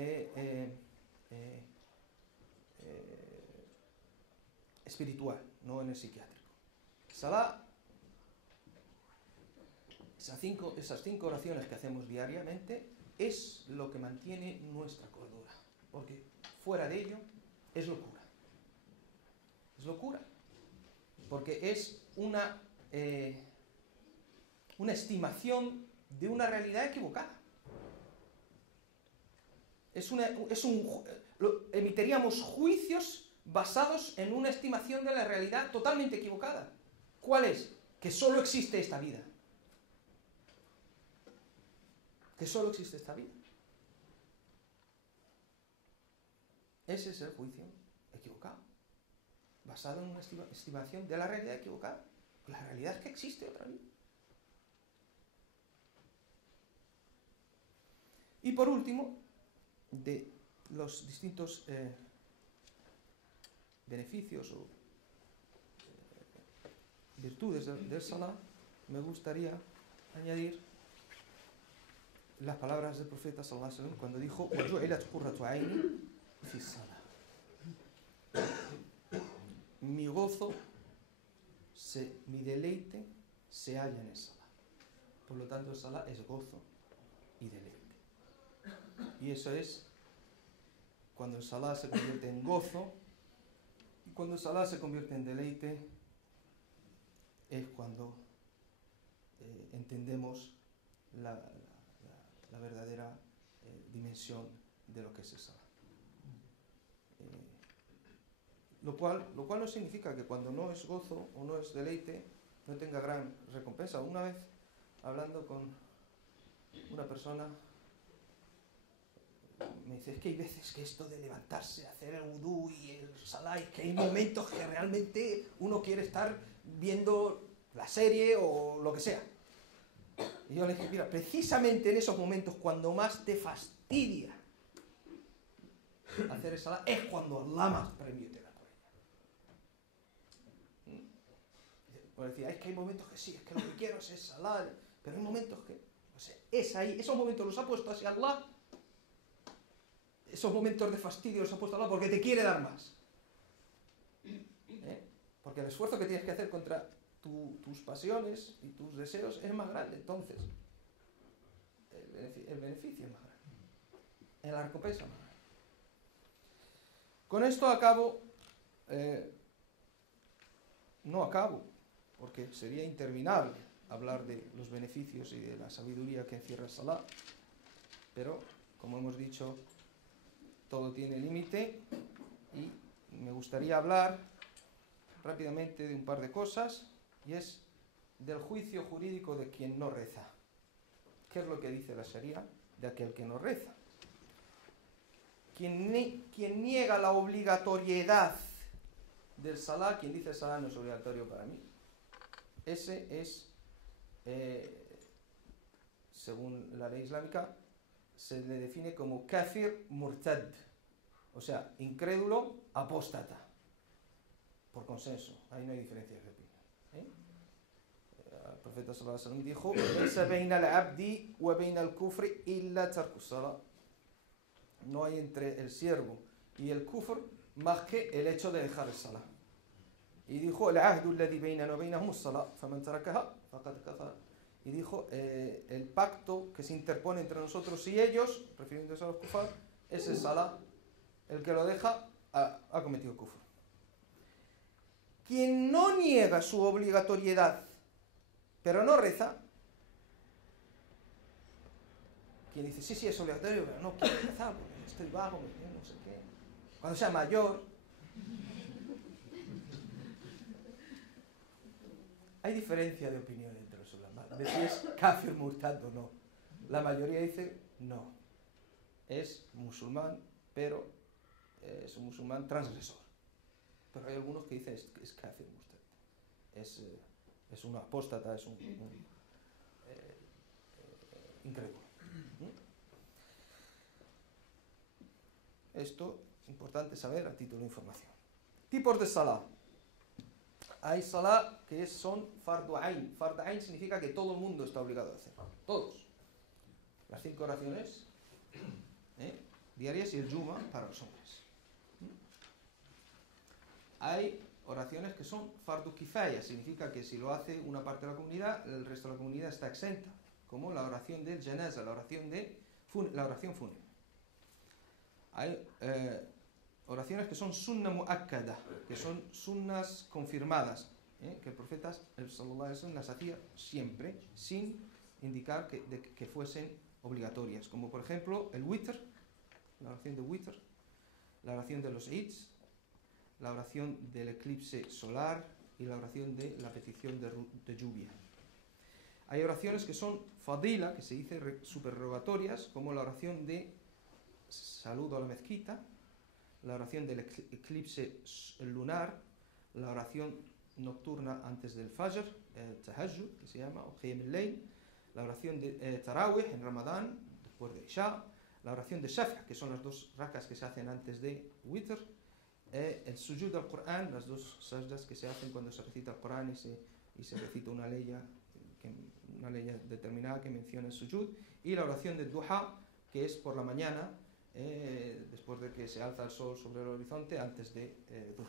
espiritual, no en el psiquiátrico. Salah, esas cinco oraciones que hacemos diariamente, es lo que mantiene nuestra cordura. Porque fuera de ello es locura. Es locura. porque es una estimación de una realidad equivocada. Emitiríamos juicios basados en una estimación de la realidad totalmente equivocada. ¿Cuál es? Que solo existe esta vida. Que solo existe esta vida. Ese es el juicio equivocado, basado en una estimación de la realidad equivocada. La realidad es que existe otra vida. Y por último, de los distintos beneficios o virtudes del Salah, me gustaría añadir las palabras del profeta sallallahu alaihi wasallam cuando dijo: "Waju'ilat qurratu 'aini fi salah". Mi gozo, mi deleite se halla en el Salah. Por lo tanto, el Salah es gozo y deleite. Y eso es cuando el Salah se convierte en gozo, y cuando el Salah se convierte en deleite, es cuando entendemos la verdadera dimensión de lo que es el Salah. Lo cual no significa que cuando no es gozo o no es deleite no tenga gran recompensa. Una vez, hablando con una persona, me dice: es que hay veces que esto de levantarse, hacer el wudú y el Salah, que hay momentos que realmente uno quiere estar viendo la serie o lo que sea. Y yo le dije: mira, precisamente en esos momentos cuando más te fastidia hacer el Salah es cuando Allah más premio te da por ella. Pues decía: es que hay momentos que sí, es que lo que quiero es el Salah, pero hay momentos que, o sea, es ahí, esos momentos los ha puesto hacia Allah. Esos momentos de fastidio los ha puesto Allah porque te quiere dar más. Porque el esfuerzo que tienes que hacer contra tus pasiones y tus deseos es más grande. Entonces, el beneficio es más grande. La recompensa es más grande. Con esto acabo. No acabo, porque sería interminable hablar de los beneficios y de la sabiduría que encierra el Salah. Pero, como hemos dicho, todo tiene límite y me gustaría hablar rápidamente de un par de cosas, y es del juicio jurídico de quien no reza. ¿Qué es lo que dice la Sharia de aquel que no reza? Quien niega la obligatoriedad del Salah, quien dice el Salah no es obligatorio para mí, ese es, según la ley islámica, se le define como kafir murtad, o sea, incrédulo apóstata, por consenso. Ahí no hay diferencias de opinión. El profeta sallallahu alaihi wasallam dijo: "Laysa bayna al-abdi wa bayna al-kufri illa tarku as-salah". No hay entre el siervo y el kufr más que el hecho de dejar el salah. Y dijo: "El-ahdu alladhi baynana wa baynahum as-salah, faman tarakaha faqad kafara". Y dijo: el pacto que se interpone entre nosotros y ellos, refiriéndose a los kufar, es el Salah. El que lo deja ha cometido kufr. Quien no niega su obligatoriedad, pero no reza, quien dice: sí, es obligatorio, pero no quiero rezar, porque estoy vago, no sé qué. Cuando sea mayor. Hay diferencia de opinión entre los ulama de si es kafir murtad o no. La mayoría dice no. Es musulmán, pero es un musulmán transgresor. Pero hay algunos que dicen que es kafir murtad. Es un apóstata, es un incrédulo. Esto es importante saber a título de información. Tipos de salah. Hay salah que son fardu ain. Fardu ain significa que todo el mundo está obligado a hacer. Todos. Las 5 oraciones diarias y el Juma para los hombres. Hay oraciones que son fardu kifaya. Significa que si lo hace una parte de la comunidad, el resto de la comunidad está exenta. Como la oración del janaza, la oración fúnebre. Hay oraciones que son sunna muakkada, que son sunnas confirmadas. que el profeta sallallahu alaihi wasallam las hacía siempre, sin indicar que fuesen obligatorias, como por ejemplo el witr, la oración de witr, la oración de los eids, la oración del eclipse solar y la oración de la petición de lluvia. Hay oraciones que son fadila, que se dice superrogatorias, como la oración de saludo a la mezquita, la oración del eclipse lunar, la oración nocturna antes del fajr, tahajjud, que se llama, o qiyam al-layl, la oración de tarawih en Ramadán, después de Isha, la oración de shaf', que son las 2 rakas que se hacen antes de witr, el sujud al Qur'an, las 2 sajdas que se hacen cuando se recita el Qur'an y se recita una ley determinada que menciona el sujud, y la oración de duha, que es por la mañana, después de que se alza el sol sobre el horizonte, antes de dhuhr.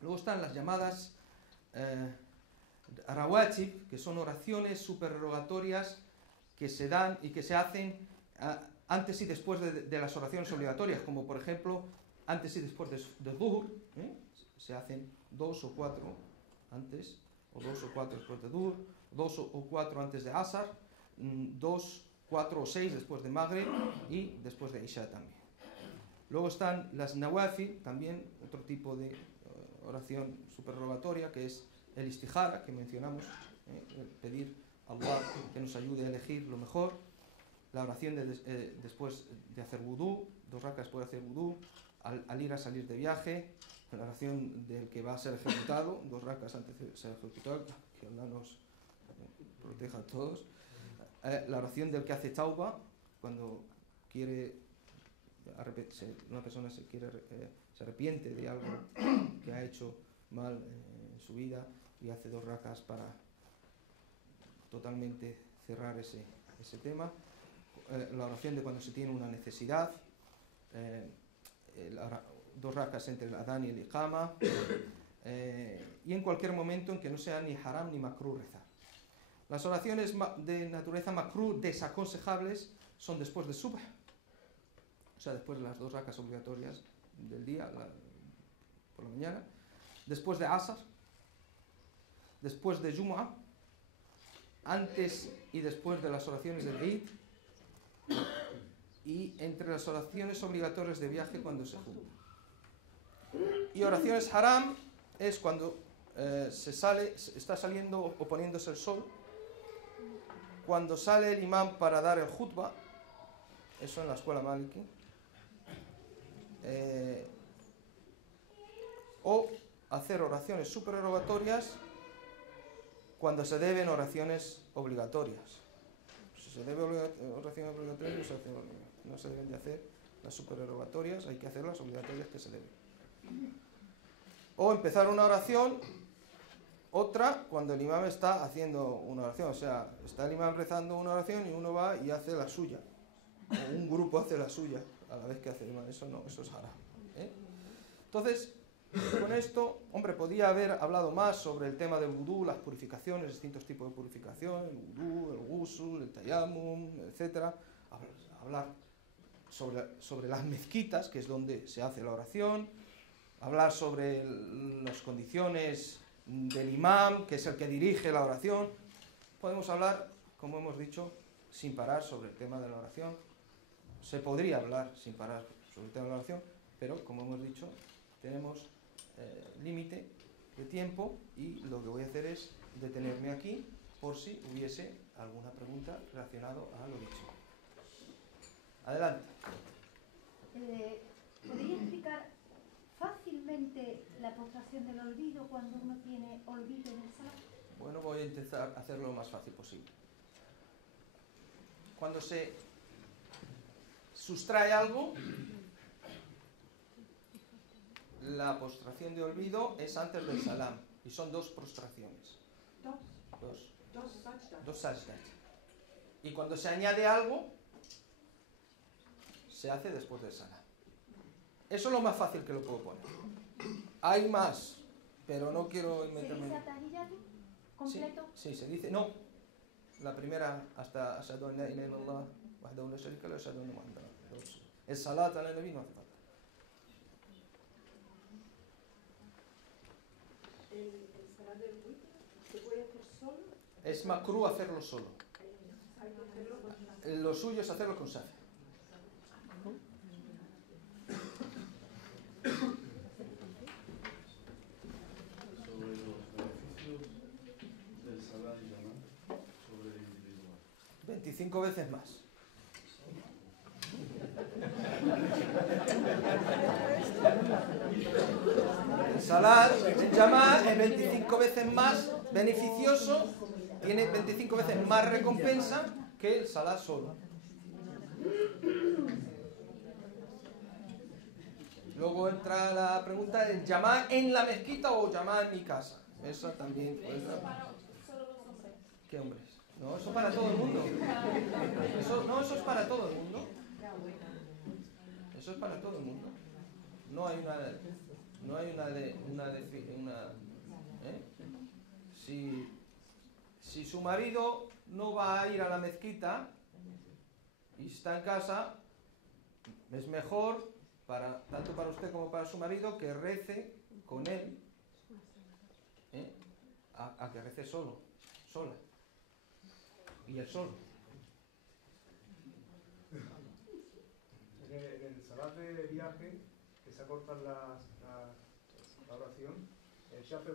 Luego están las llamadas rawatib, que son oraciones superrogatorias que se dan y que se hacen antes y después de las oraciones obligatorias, como por ejemplo antes y después de dhuhr, se hacen 2 o 4 antes, o 2 o 4 después de dhuhr, 2 o 4 antes de asar, 2, 4 o 6 después de maghrib y después de isha también. Luego están las nawafil, también otro tipo de oración superrogatoria, que es el istihara, que mencionamos, el pedir a Allah que nos ayude a elegir lo mejor, la oración después de hacer wudú, 2 rakas después de hacer wudú, al ir a salir de viaje, la oración del que va a ser ejecutado, 2 rakas antes de ser ejecutado, que Allah nos proteja a todos, la oración del que hace tauba, cuando quiere una persona se arrepiente de algo que ha hecho mal en su vida y hace 2 rakas para totalmente cerrar ese tema, la oración de cuando se tiene una necesidad, 2 rakas entre el adán y el iqama, y en cualquier momento en que no sea ni haram ni makruh rezar. Las oraciones de naturaleza makruh desaconsejables son después de subh, o sea, después de las 2 rakas obligatorias del día, por la mañana, después de asar, después de jumu'ah, antes y después de las oraciones del Eid, y entre las oraciones obligatorias de viaje cuando se junta. Y oraciones haram es cuando está saliendo o poniéndose el sol, cuando sale el imán para dar el khutbah, eso en la escuela maliki, o hacer oraciones supererogatorias cuando se deben oraciones obligatorias. Si se debe oraciones obligatorias no se deben de hacer las supererogatorias, hay que hacer las obligatorias que se deben. O empezar una oración, otra cuando el imán está haciendo una oración, o sea, está el imán rezando una oración y uno va y hace la suya, o un grupo hace la suya a la vez que hace el imán. Eso no, eso es haram, Entonces, con esto, hombre, podía haber hablado más sobre el tema del vudú, las purificaciones, distintos tipos de purificación, el vudú, el ghusl, el tayammum, etc. Hablar sobre las mezquitas, que es donde se hace la oración, hablar sobre las condiciones del imam, que es el que dirige la oración. Podemos hablar, como hemos dicho, sin parar sobre el tema de la oración. Se podría hablar sin parar sobre el tema de la oración, pero como hemos dicho, tenemos límite de tiempo y lo que voy a hacer es detenerme aquí por si hubiese alguna pregunta relacionada a lo dicho. Adelante. ¿Podría explicar fácilmente la postración del olvido cuando uno tiene olvido en el salat? Bueno, voy a intentar hacerlo lo más fácil posible. Cuando se sustrae algo, la postración de olvido es antes del salam y son 2 prostraciones. Dos sajdas. Y cuando se añade algo, se hace después del salam. Eso es lo más fácil que lo puedo poner. Hay más, pero no quiero meterme. ¿Se dice atahiyatu completo? Sí, se dice, no. La primera hasta ashhadu an la ilaha illallah wahdahu la sharika lahu wa ashhadu anna muhammadan rasulullah. El salat ala nabi no hace falta. El salat Es makruh hacerlo solo. Lo suyo es hacerlo con Shafi. Sobre los beneficios del Salah y Jamá sobre el individual. 25 veces más. El Salah en Jamá es 25 veces más beneficioso, tiene 25 veces más recompensa que el Salah solo. Luego entra la pregunta de Jamá en la mezquita o Jamá en mi casa. Esa también puede ser. ¿Qué hombres? No, eso para todo el mundo. Eso es para todo el mundo. Eso es para todo el mundo. No hay si su marido no va a ir a la mezquita y está en casa, es mejor tanto para usted como para su marido que rece con él, a que rece sola, y él solo. En el salat de viaje, que se acortan la oración, ¿el Shafi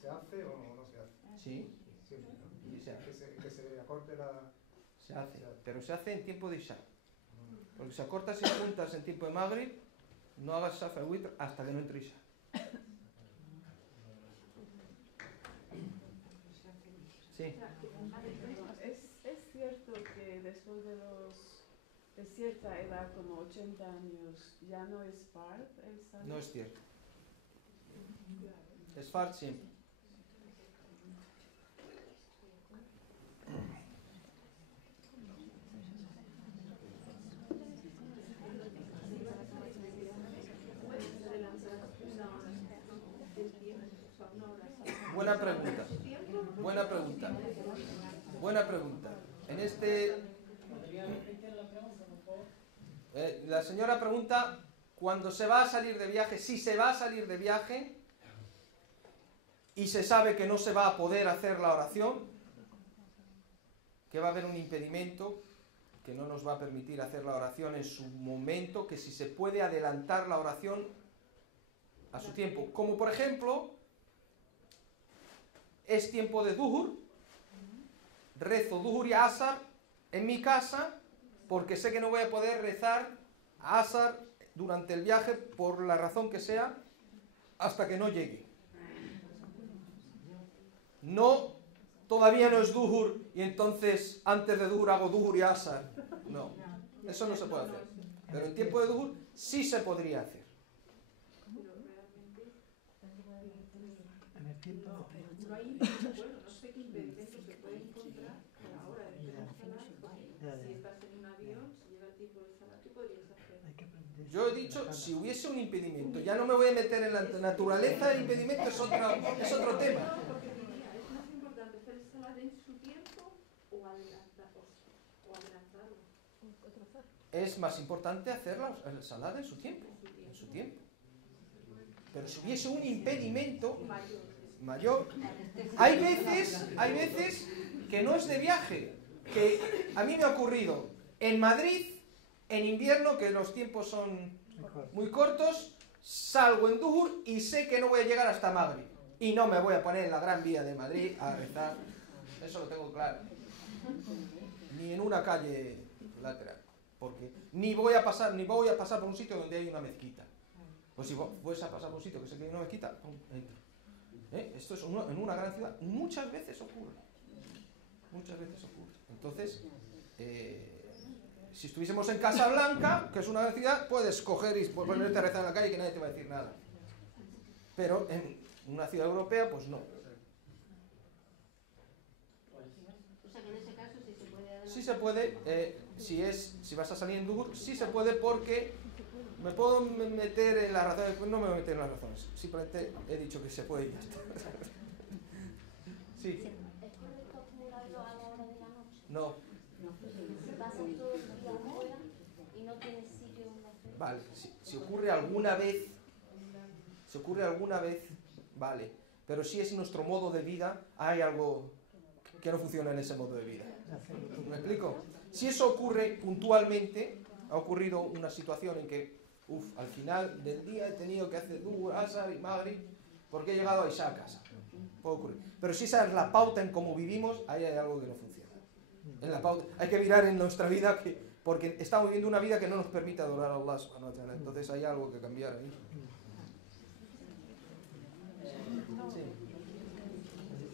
se hace o no se hace? Sí, Siempre, ¿no? sí se hace. Que se acorte la... Se hace, pero se hace en tiempo de Isha. Porque si acortas y juntas en tiempo de Maghrib, no hagas Shafi al Witr hasta que no entre Isha. Sí. ¿Es cierto que después de cierta edad, como 80 años, ya no es fard el salat? No es cierto. Es fard siempre. Buena pregunta. La señora pregunta cuando se va a salir de viaje, si se va a salir de viaje y se sabe que no se va a poder hacer la oración, que va a haber un impedimento que no nos va a permitir hacer la oración en su momento, que si se puede adelantar la oración a su tiempo, como por ejemplo es tiempo de Duhur, rezo Duhur y Asar en mi casa porque sé que no voy a poder rezar a Asar durante el viaje por la razón que sea hasta que no llegue. No, todavía no es Duhur y entonces antes de Duhur hago Duhur y Asar. No, eso no se puede hacer. Pero en tiempo de Duhur sí se podría hacer. No hay bueno, no sé qué impedimentos se puede encontrar a la hora de hacer un salat. Si estás en un avión, si llega el tiempo de salat, ¿qué podrías hacer? Yo he dicho, si hubiese un impedimento, ya no me voy a meter en la naturaleza del impedimento, es otro tema. Porque diría, ¿es más importante hacer el salat en su tiempo o adelantarlo? Es más importante hacer el salat en su tiempo. Pero si hubiese un impedimento mayor, hay veces que no es de viaje, que a mí me ha ocurrido en Madrid, en invierno, que los tiempos son muy cortos, salgo en Duhur y sé que no voy a llegar hasta Maghrib y no me voy a poner en la Gran Vía de Madrid a rezar, eso lo tengo claro, ni en una calle lateral, porque ni voy a pasar por un sitio donde hay una mezquita. Pues si vas a pasar por un sitio que sé que hay una mezquita, entro. Esto es en una gran ciudad, muchas veces ocurre. Entonces, si estuviésemos en Casablanca, que es una gran ciudad, puedes coger y ponerte a rezar en la calle y que nadie te va a decir nada. Pero en una ciudad europea, pues no. O sea que en ese caso sí se puede adelantar. Sí se puede, si vas a salir en Duhur, sí se puede porque me puedo meter en las razones, no me voy a meter en las razones, simplemente he dicho que se puede y ya está. Sí. ¿Es correcto acumularlo a la hora de la noche? No. Si pasas todo el día fuera y no tienes sitio donde hacer. Vale, si ocurre alguna vez, vale. Pero si es nuestro modo de vida, hay algo que no funciona en ese modo de vida. ¿Me explico? Si eso ocurre puntualmente, ha ocurrido una situación en que, al final del día he tenido que hacer Duhur, Asar y Maghrib, porque he llegado a Isha a casa. Puede ocurrir. Pero si esa es la pauta en cómo vivimos, ahí hay algo que no funciona. En la pauta, hay que mirar en nuestra vida, porque estamos viviendo una vida que no nos permite adorar a Allah subhanahu wa ta'ala. Entonces hay algo que cambiar ahí.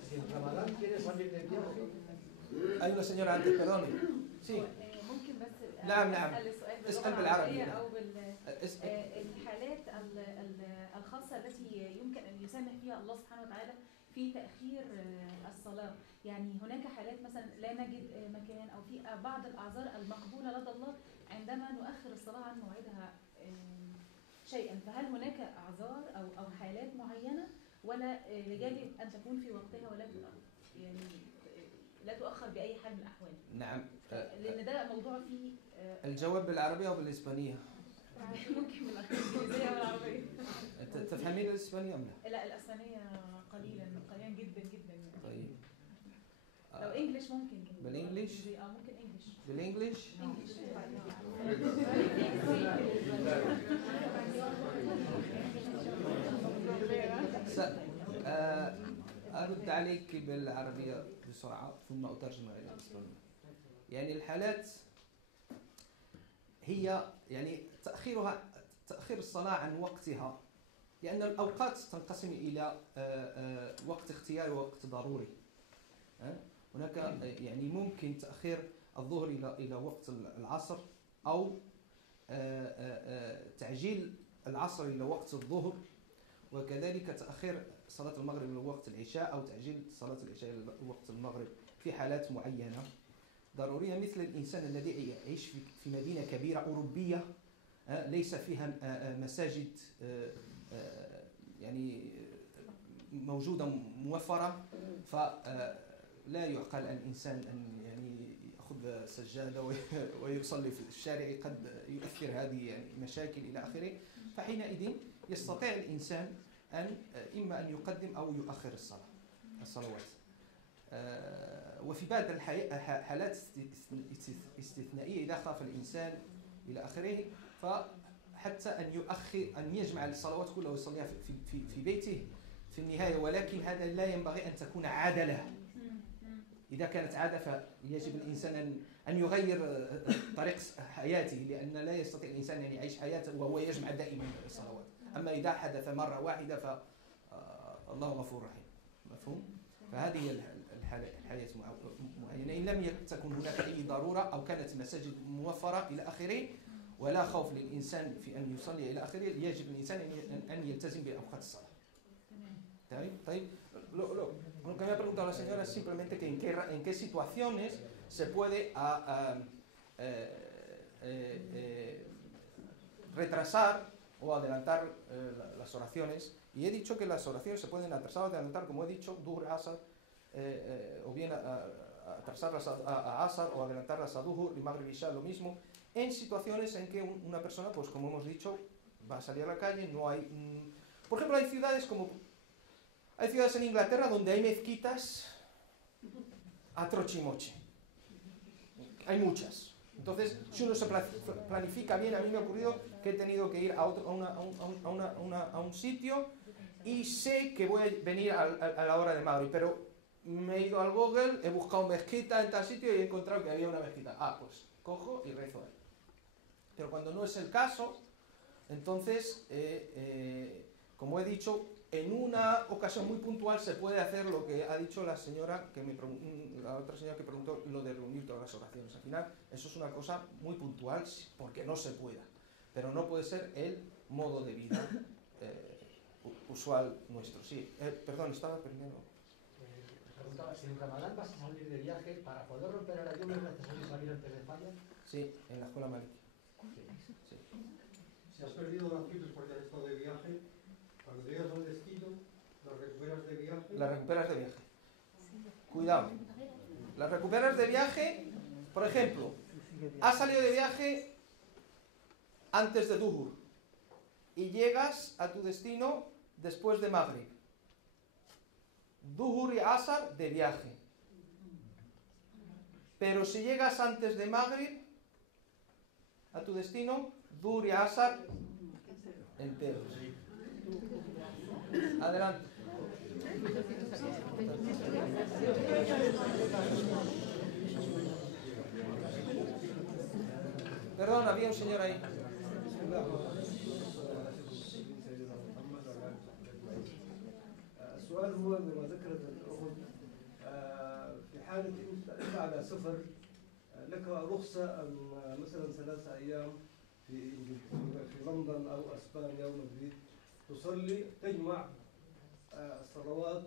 Si en Ramadán quieres salir de viaje. Hay una señora antes, perdone. Sí. ممكن بس نعم نعم. أسأل سؤال اسأل باللغة بالعربي. العربية أو الحالات الخاصة التي يمكن أن يسامح فيها الله سبحانه وتعالى في تأخير الصلاة. يعني هناك حالات مثلا لا نجد مكان أو في بعض الأعذار المقبولة لدى الله عندما نؤخر الصلاة عن موعدها شيئا. فهل هناك أعذار أو حالات معينة ولا يجب أن تكون في وقتها ولا يعني لا تؤخر بأي حال من الأحوال؟ نعم. لأن ده موضوع فيه الجواب بالعربية أو بالإسبانية؟ ممكن بالإنجليزية والعربية. تفهمين الإسبانية أم لا؟ لا الإسبانية قليلا جدا جدا. طيب. لو إنجليش ممكن. بالإنجليش؟ ممكن إنجليش. بالإنجليش؟ أرد عليك بالعربية بسرعة ثم أترجم إلى الإسبانية. يعني الحالات هي يعني تأخير الصلاة عن وقتها، لأن الأوقات تنقسم إلى وقت اختياري ووقت ضروري. هناك يعني ممكن تأخير الظهر إلى وقت العصر، أو تعجيل العصر إلى وقت الظهر، وكذلك تأخير صلاة المغرب إلى وقت العشاء، أو تعجيل صلاة العشاء إلى وقت المغرب في حالات معينة ضرورية، مثل الإنسان الذي يعيش في مدينة كبيرة أوروبية ليس فيها مساجد يعني موجودة موفرة، فلا يعقل الإنسان أن يعني يأخذ سجادة ويصلي في الشارع، قد يؤثر هذه يعني مشاكل إلى آخره. فحينئذ يستطيع الإنسان أن إما أن يقدم أو يؤخر الصلوات. وفي بعض الحالات استثنائية إذا خاف الإنسان إلى آخره، فحتى أن يجمع الصلوات كلها ويصليها في بيته في النهاية. ولكن هذا لا ينبغي أن تكون عادة له. إذا كانت عادة فيجب الإنسان أن يغير طريق حياته، لأن لا يستطيع الإنسان أن يعيش حياته وهو يجمع دائما الصلوات. أما إذا حدث مرة واحدة فالله غفور رحيم. مفهوم؟ فهذه هي الحالات معينة. إن لم تكن هناك أي ضرورة أو كانت المساجد موفرة إلى آخره ولا خوف للإنسان في أن يصلي إلى آخره، يجب الإنسان أن يلتزم بأوقات الصلاة. طيب. Lo que me ha preguntado la señora es simplemente que en qué situaciones se puede retrasar o adelantar las oraciones. Y he dicho que las oraciones se pueden atrasar o adelantar, como he dicho, Duhur, Asar, o bien atrasarlas a Asar o adelantarlas a Duhur y Maghrib Isha, lo mismo, en situaciones en que una persona, pues como hemos dicho, va a salir a la calle, no hay... por ejemplo, hay ciudades en Inglaterra donde hay mezquitas a trochimoche. Hay muchas. Entonces, si uno se planifica bien, a mí me ha ocurrido que he tenido que ir a un sitio y sé que voy a venir a la hora de Maghrib, pero me he ido al Google, he buscado mezquita en tal sitio y he encontrado que había una mezquita. Pues cojo y rezo ahí. Pero cuando no es el caso, entonces, como he dicho, en una ocasión muy puntual se puede hacer lo que ha dicho la señora la otra señora que preguntó, lo de reunir todas las oraciones. Al final, eso es una cosa muy puntual porque no se pueda, pero no puede ser el modo de vida usual nuestro. Sí, perdón, estaba primero. Preguntaba, si en Ramadán vas a salir de viaje, para poder romper el ayuno es necesario salir antes de Falla. Sí, en la escuela maliki. Sí. Si has perdido las citas porque has estado de viaje, cuando llegas al destino, ¿las recuperas de viaje? Las recuperas de viaje. Cuidado. Las recuperas de viaje, por ejemplo, has salido de viaje antes de Duhur y llegas a tu destino después de Maghrib. Duhur y Asar de viaje. Pero si llegas antes de Maghrib a tu destino, Duhur y Asar enteros. Adelante. Perdón, había un señor ahí. السؤال هو بما ذكرت الأخت في حالة أنت على سفر لك رخصة أن مثلا 3 أيام في لندن أو أسبانيا أو مدريد تصلي تجمع الصلوات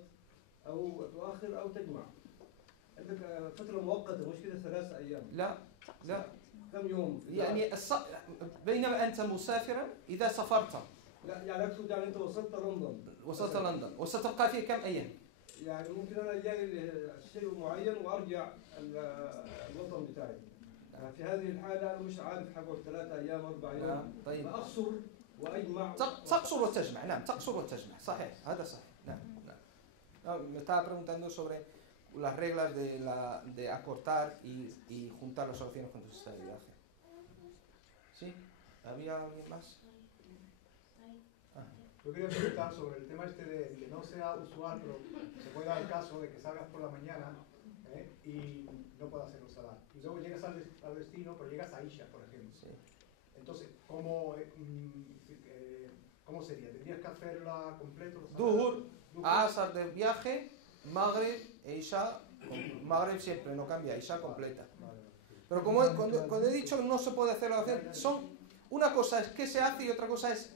أو تؤخر أو تجمع. عندك فترة مؤقتة مش كده 3 أيام. لا لا. كم يوم؟ يعني بينما أنت مسافرا إذا سافرت. لا يعني أقصد يعني أنت وصلت لندن وستبقى فيه كم أيام؟ يعني ممكن أنا جاي شيء معين وأرجع الوطن بتاعي. في هذه الحالة أنا مش عارف حقعد 3 أيام 4 أيام. طيب. فأقصر وأجمع. تقصر وتجمع. نعم تقصر وتجمع. صحيح. هذا صحيح. نعم. Me estaba preguntando sobre las reglas de acortar y juntar las oraciones cuando se está de viaje. ¿Sí? ¿Había alguien más? Yo quería preguntar sobre el tema este de que no sea usual, pero se puede dar el caso de que salgas por la mañana y no puedas hacer un salat. Y luego llegas al destino, pero llegas a Isha, por ejemplo. Sí. Entonces, ¿cómo sería? ¿Tendrías que hacerla completo? Duhur, Asar del viaje, Maghrib e Isha. Maghrib siempre no cambia, Isha completa. Pero como cuando he dicho no se puede hacer la oración, una cosa es qué se hace y otra cosa es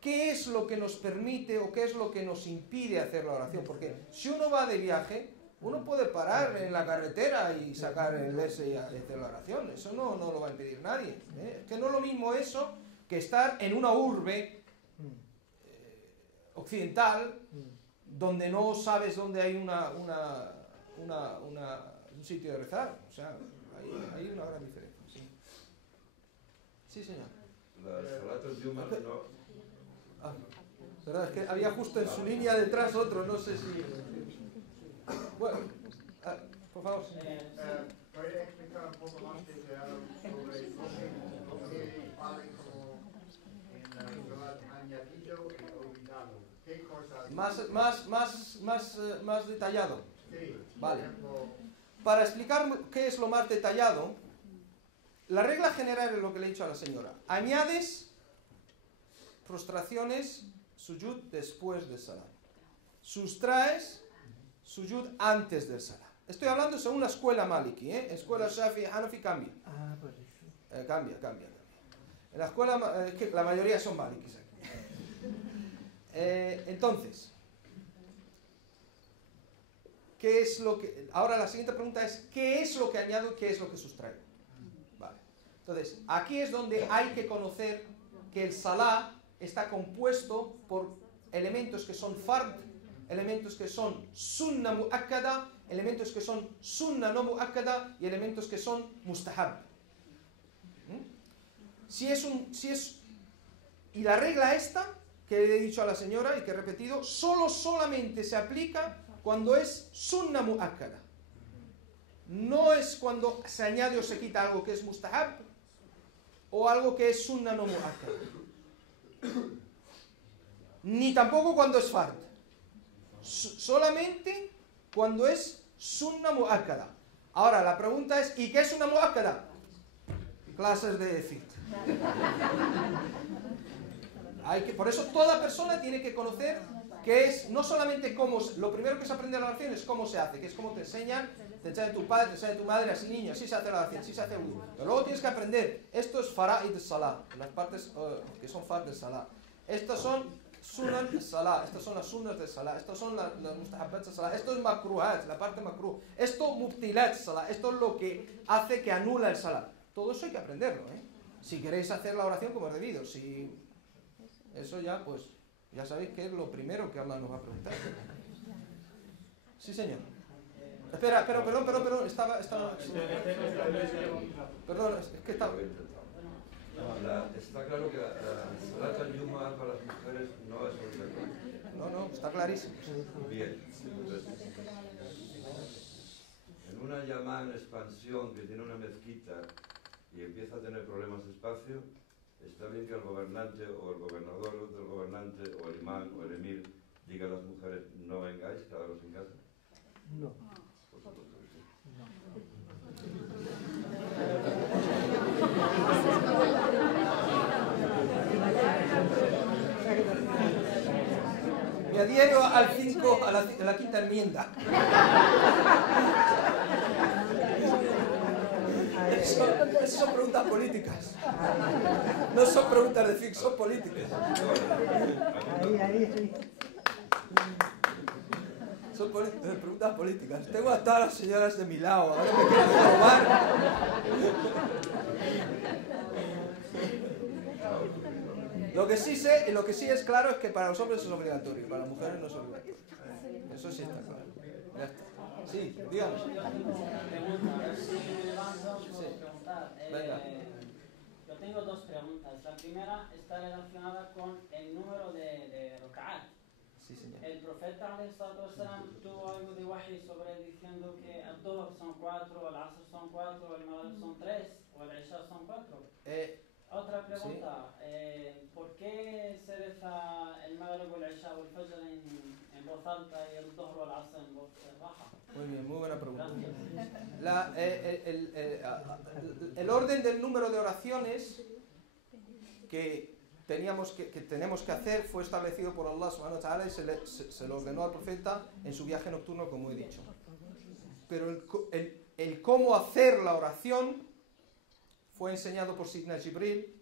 qué es lo que nos permite o qué es lo que nos impide hacer la oración. Porque si uno va de viaje, uno puede parar en la carretera y sacar el verse y hacer la oración. Eso no lo va a impedir nadie. Es que no es lo mismo eso que estar en una urbe occidental donde no sabes dónde hay un sitio de rezar. O sea, hay una gran diferencia. Sí, sí señor. La Salat al-Juma no... Verdad, es que había justo en su línea detrás otro, no sé si... Bueno, por favor. ¿Podría explicar un poco más detallado sobre lo que vale como en la Salat añadido y olvidado? ¿Qué cosas? Más detallado. Sí. Vale. Para explicar qué es lo más detallado, la regla general es lo que le he dicho a la señora. Añades prostraciones, sujud después del salam. Sustraes sujud antes del salam. Estoy hablando según la escuela Maliki, escuela Shafi, Hanafi cambia. Cambia. En la escuela, es que la mayoría son Malikis aquí. Entonces, ¿qué es lo que? Ahora la siguiente pregunta es ¿qué es lo que añado y qué es lo que sustraigo? Vale. Entonces, aquí es donde hay que conocer que el salah está compuesto por elementos que son fard, elementos que son sunna muakkada, elementos que son sunna no muakkada y elementos que son mustahab. Y la regla esta que le he dicho a la señora y que he repetido, solamente se aplica cuando es sunna muakkada. No es cuando se añade o se quita algo que es mustahab o algo que es sunna no muakkada. Ni tampoco cuando es fard. Solamente cuando es sunna muakkada. Ahora la pregunta es, ¿y qué es sunna muakkada? Clases de fiqh. Por eso toda persona tiene que conocer que es no solamente cómo, lo primero que se aprende en la oración es cómo se hace, que es cómo te enseñan tu padre, te enseña tu madre, así niño, así se hace la oración, así se hace el wudu. Pero luego tienes que aprender, esto es fara'id salah, las partes que son fard de salah. Estas son sunan de salah, estas son las sunnas de salah, estas son las mustahabbat de salah, esto es makruhat, la parte makruh, esto mubtilat salah, esto es lo que hace que anula el salah. Todo eso hay que aprenderlo, si queréis hacer la oración como es debido. Si eso ya, pues, ya sabéis que es lo primero que Allah nos va a preguntar. Sí, señor. Espera, perdón, estaba... Perdón, es que estaba... Está claro que Salat al-Juma para las mujeres no es obligatorio. No, está clarísimo. Bien. Entonces, llamada en expansión que tiene una mezquita y empieza a tener problemas de espacio, está bien que el gobernante o el gobernador del gobernante o el imán o el emir diga a las mujeres no vengáis, quedaros en casa. No. Por supuesto que sí. Me adhiero al 5, a la quinta enmienda. Esas son preguntas políticas. No son preguntas de fic, son políticas. Son preguntas políticas. Tengo a todas las señoras de mi lado. Ahora me quiero robar. Lo que sí sé y lo que sí es claro es que para los hombres es obligatorio, para las mujeres no es obligatorio. Eso sí está claro. Ya está. Sí, dígame. Venga. Yo tengo dos preguntas. La primera está relacionada con el número de rak'at. Sí, señor. El profeta ﷺ tuvo algo de wahi sobre diciendo que el Dhuhr son 4, el Asr son 4, el Maghrib son 3 o el Isha son 4. Otra pregunta, sí. ¿Por qué se reza el Maghrib, el Isha o el Fajr en voz alta y el Dhuhr o el Asr en voz baja? Muy bien, muy buena pregunta. El orden del número de oraciones que tenemos que hacer fue establecido por Allah subhanahu wa ta'ala y se lo ordenó al profeta en su viaje nocturno, como he dicho. Pero el cómo hacer la oración fue enseñado por Sidna Jibril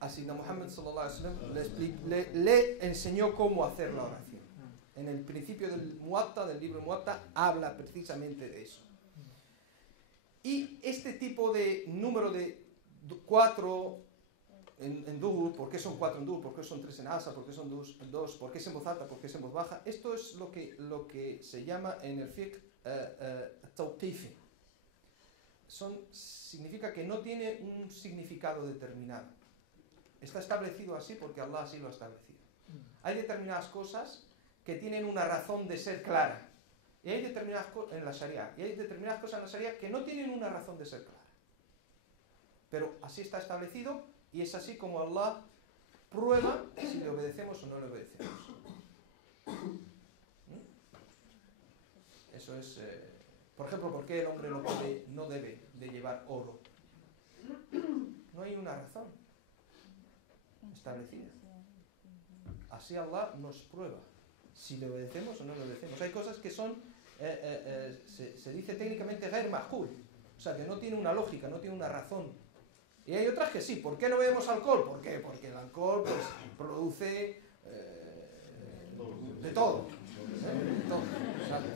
a Sidna Muhammad sallallahu alaihi wasallam, le enseñó cómo hacer la oración. En el principio del libro Muwatta, habla precisamente de eso. Y este tipo de número de 4 en Dhuhr, ¿por qué son 4 en Dhuhr? ¿Por qué son 3 en Asr? ¿Por qué son 2? ¿Por qué es en voz alta? ¿Por qué es en voz baja? Esto es lo que se llama en el fiqh tawqifi. Significa que no tiene un significado determinado. Está establecido así porque Allah así lo ha establecido. Hay determinadas cosas que tienen una razón de ser clara. Y hay determinadas cosas en la Sharia. Y hay determinadas cosas en la Sharia que no tienen una razón de ser clara. Pero así está establecido y es así como Allah prueba si le obedecemos o no le obedecemos. Eso es... por ejemplo, ¿por qué el hombre no debe de llevar oro? No hay una razón establecida. Así Allah nos prueba si le obedecemos o no le obedecemos. Hay cosas que son, se dice técnicamente ghair mahkul, o sea, que no tiene una lógica, no tiene una razón. Y hay otras que sí. ¿Por qué no bebemos alcohol? ¿Por qué? Porque el alcohol pues, produce de todo. De todo. Exacto.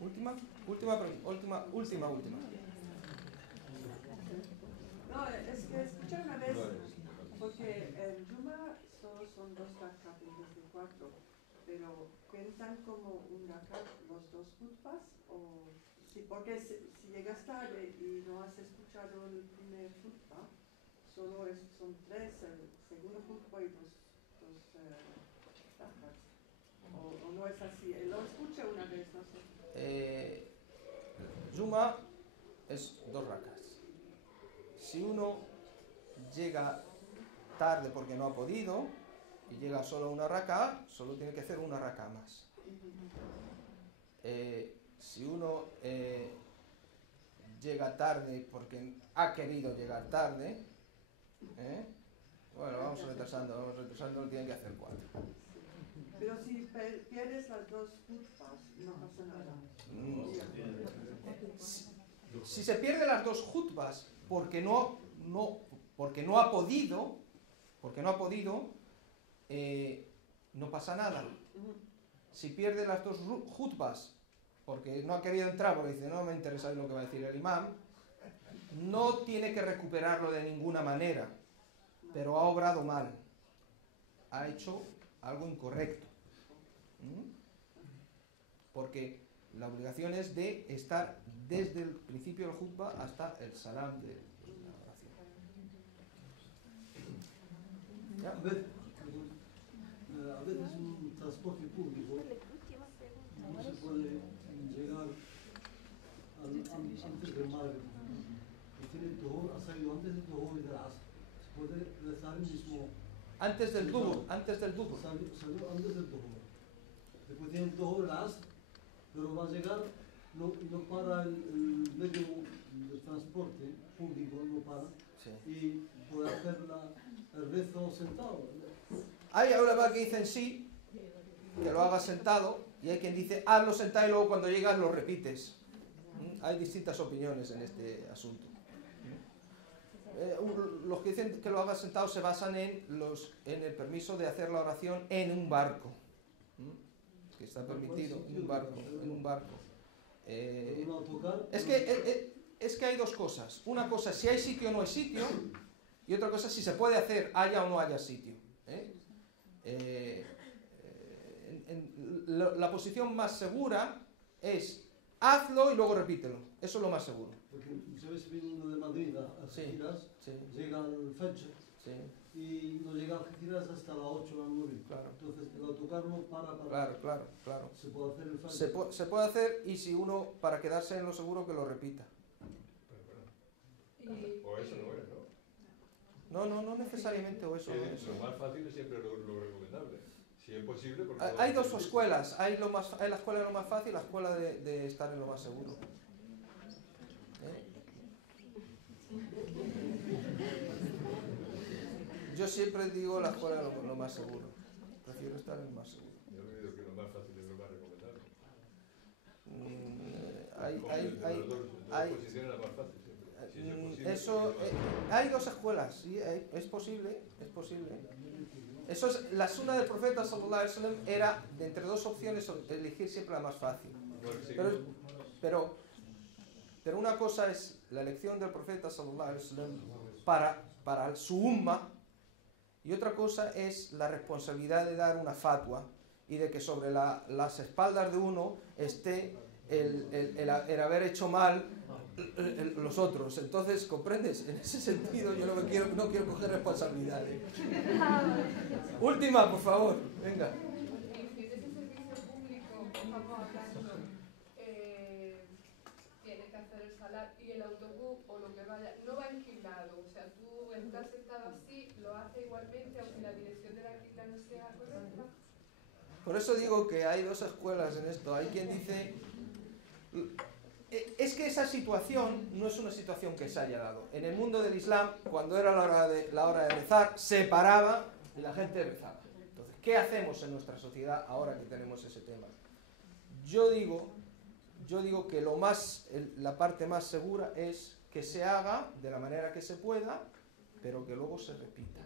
Última. No, es que escuché una vez, porque el Juma solo son 2 rakat en vez de 4, pero ¿cuentan como un rakat los 2 khutbas? O sí, porque si llegas tarde y no has escuchado el primer khutba, solo son 3, el segundo khutba y 2 rakat. O no es así, lo escuché una vez, no sé. Juma es 2 rakas. Si uno llega tarde porque no ha podido y llega solo a una raka, solo tiene que hacer una raka más. Si uno llega tarde porque ha querido llegar tarde, bueno, vamos retrasando, tiene que hacer 4. Pero si pierdes las 2 khutbas, no pasa nada. Si se pierden las 2 khutbas porque no ha podido, no pasa nada. Si pierde las 2 khutbas porque no ha querido entrar, porque dice no me interesa lo que va a decir el imam, no tiene que recuperarlo de ninguna manera, pero ha obrado mal, ha hecho algo incorrecto. Porque la obligación es de estar desde el principio del khutbah hasta el salam de la oración. A veces transporte público no se puede llegar antes del Maghrib. Y tiene el Duhur, ha salido antes del Duhur y del Asr. Se puede rezar el mismo. Antes del Duhur, antes del Duhur. Salió antes del Duhur. Después tiene el Duhur, el Asr, pero va a llegar, no para el medio de transporte público, no para. Sí. Y puede hacer el rezo sentado. Hay ulama que dicen sí, que lo hagas sentado, y hay quien dice hazlo sentado y luego cuando llegas lo repites. Hay distintas opiniones en este asunto. Los que dicen que lo hagas sentado se basan en el permiso de hacer la oración en un barco, que está permitido en un barco. Es que hay dos cosas. Una cosa es si hay sitio o no hay sitio, y otra cosa es si se puede hacer haya o no haya sitio. La posición más segura es hazlo y luego repítelo. Eso es lo más seguro. Porque muchas veces viniendo de Madrid a Algeciras, llega al Fetch y no llega a Algeciras hasta las 8 o las 9. Claro. Entonces el autocar no para. Claro. Se puede hacer el Fetch. Se puede hacer, y si uno, para quedarse en lo seguro, que lo repita. O eso no es, ¿no? No necesariamente o eso. Lo más fácil es siempre lo recomendable. Si es posible. Porque Hay dos escuelas. Hay la escuela de lo más fácil y la escuela de estar en lo más seguro. Yo siempre digo la escuela de lo más seguro. Prefiero estar en lo más seguro. Yo he oído que lo más fácil es lo más recomendable. Hay posición es la más fácil siempre. Si es eso, hay dos escuelas, sí, es posible. Eso es, la sunna del profeta sallallahu alaihi wasallam era de entre dos opciones elegir siempre la más fácil. Pero una cosa es la elección del profeta sallallahu alaihi wasallam para su umma, y otra cosa es la responsabilidad de dar una fatwa y de que sobre las espaldas de uno esté el haber hecho mal los otros. Entonces, ¿comprendes? En ese sentido yo no quiero coger responsabilidades. Última, por favor, venga. Si en ese servicio público que estamos hablando tienes que hacer el salar y el autobús o lo que vaya no va enquilado, o sea, tú estás sentado así, lo hace igualmente aunque la dirección de la quila no sea correcta. Por eso digo que hay dos escuelas en esto. Hay quien dice es que esa situación no es una situación que se haya dado. En el mundo del Islam, cuando era la hora de rezar, se paraba y la gente rezaba. Entonces, ¿qué hacemos en nuestra sociedad ahora que tenemos ese tema? Yo digo que la parte más segura es que se haga de la manera que se pueda, pero que luego se repita.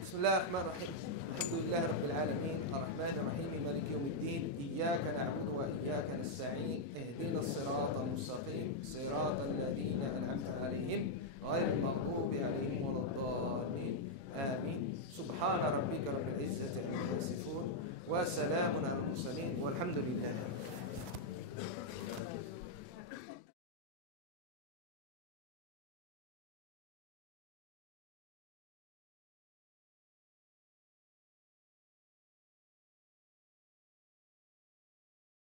بسم الله الرحمن الرحيم الحمد لله رب العالمين الرحمن الرحيم مالك يوم الدين إياك نعبد وإياك نستعين اهدنا الصراط المستقيم صراط الذين أنعمت عليهم غير المغضوب عليهم ولا الضالين آمين سبحان ربك رب العزة عما يصفون وسلام على المرسلين والحمد لله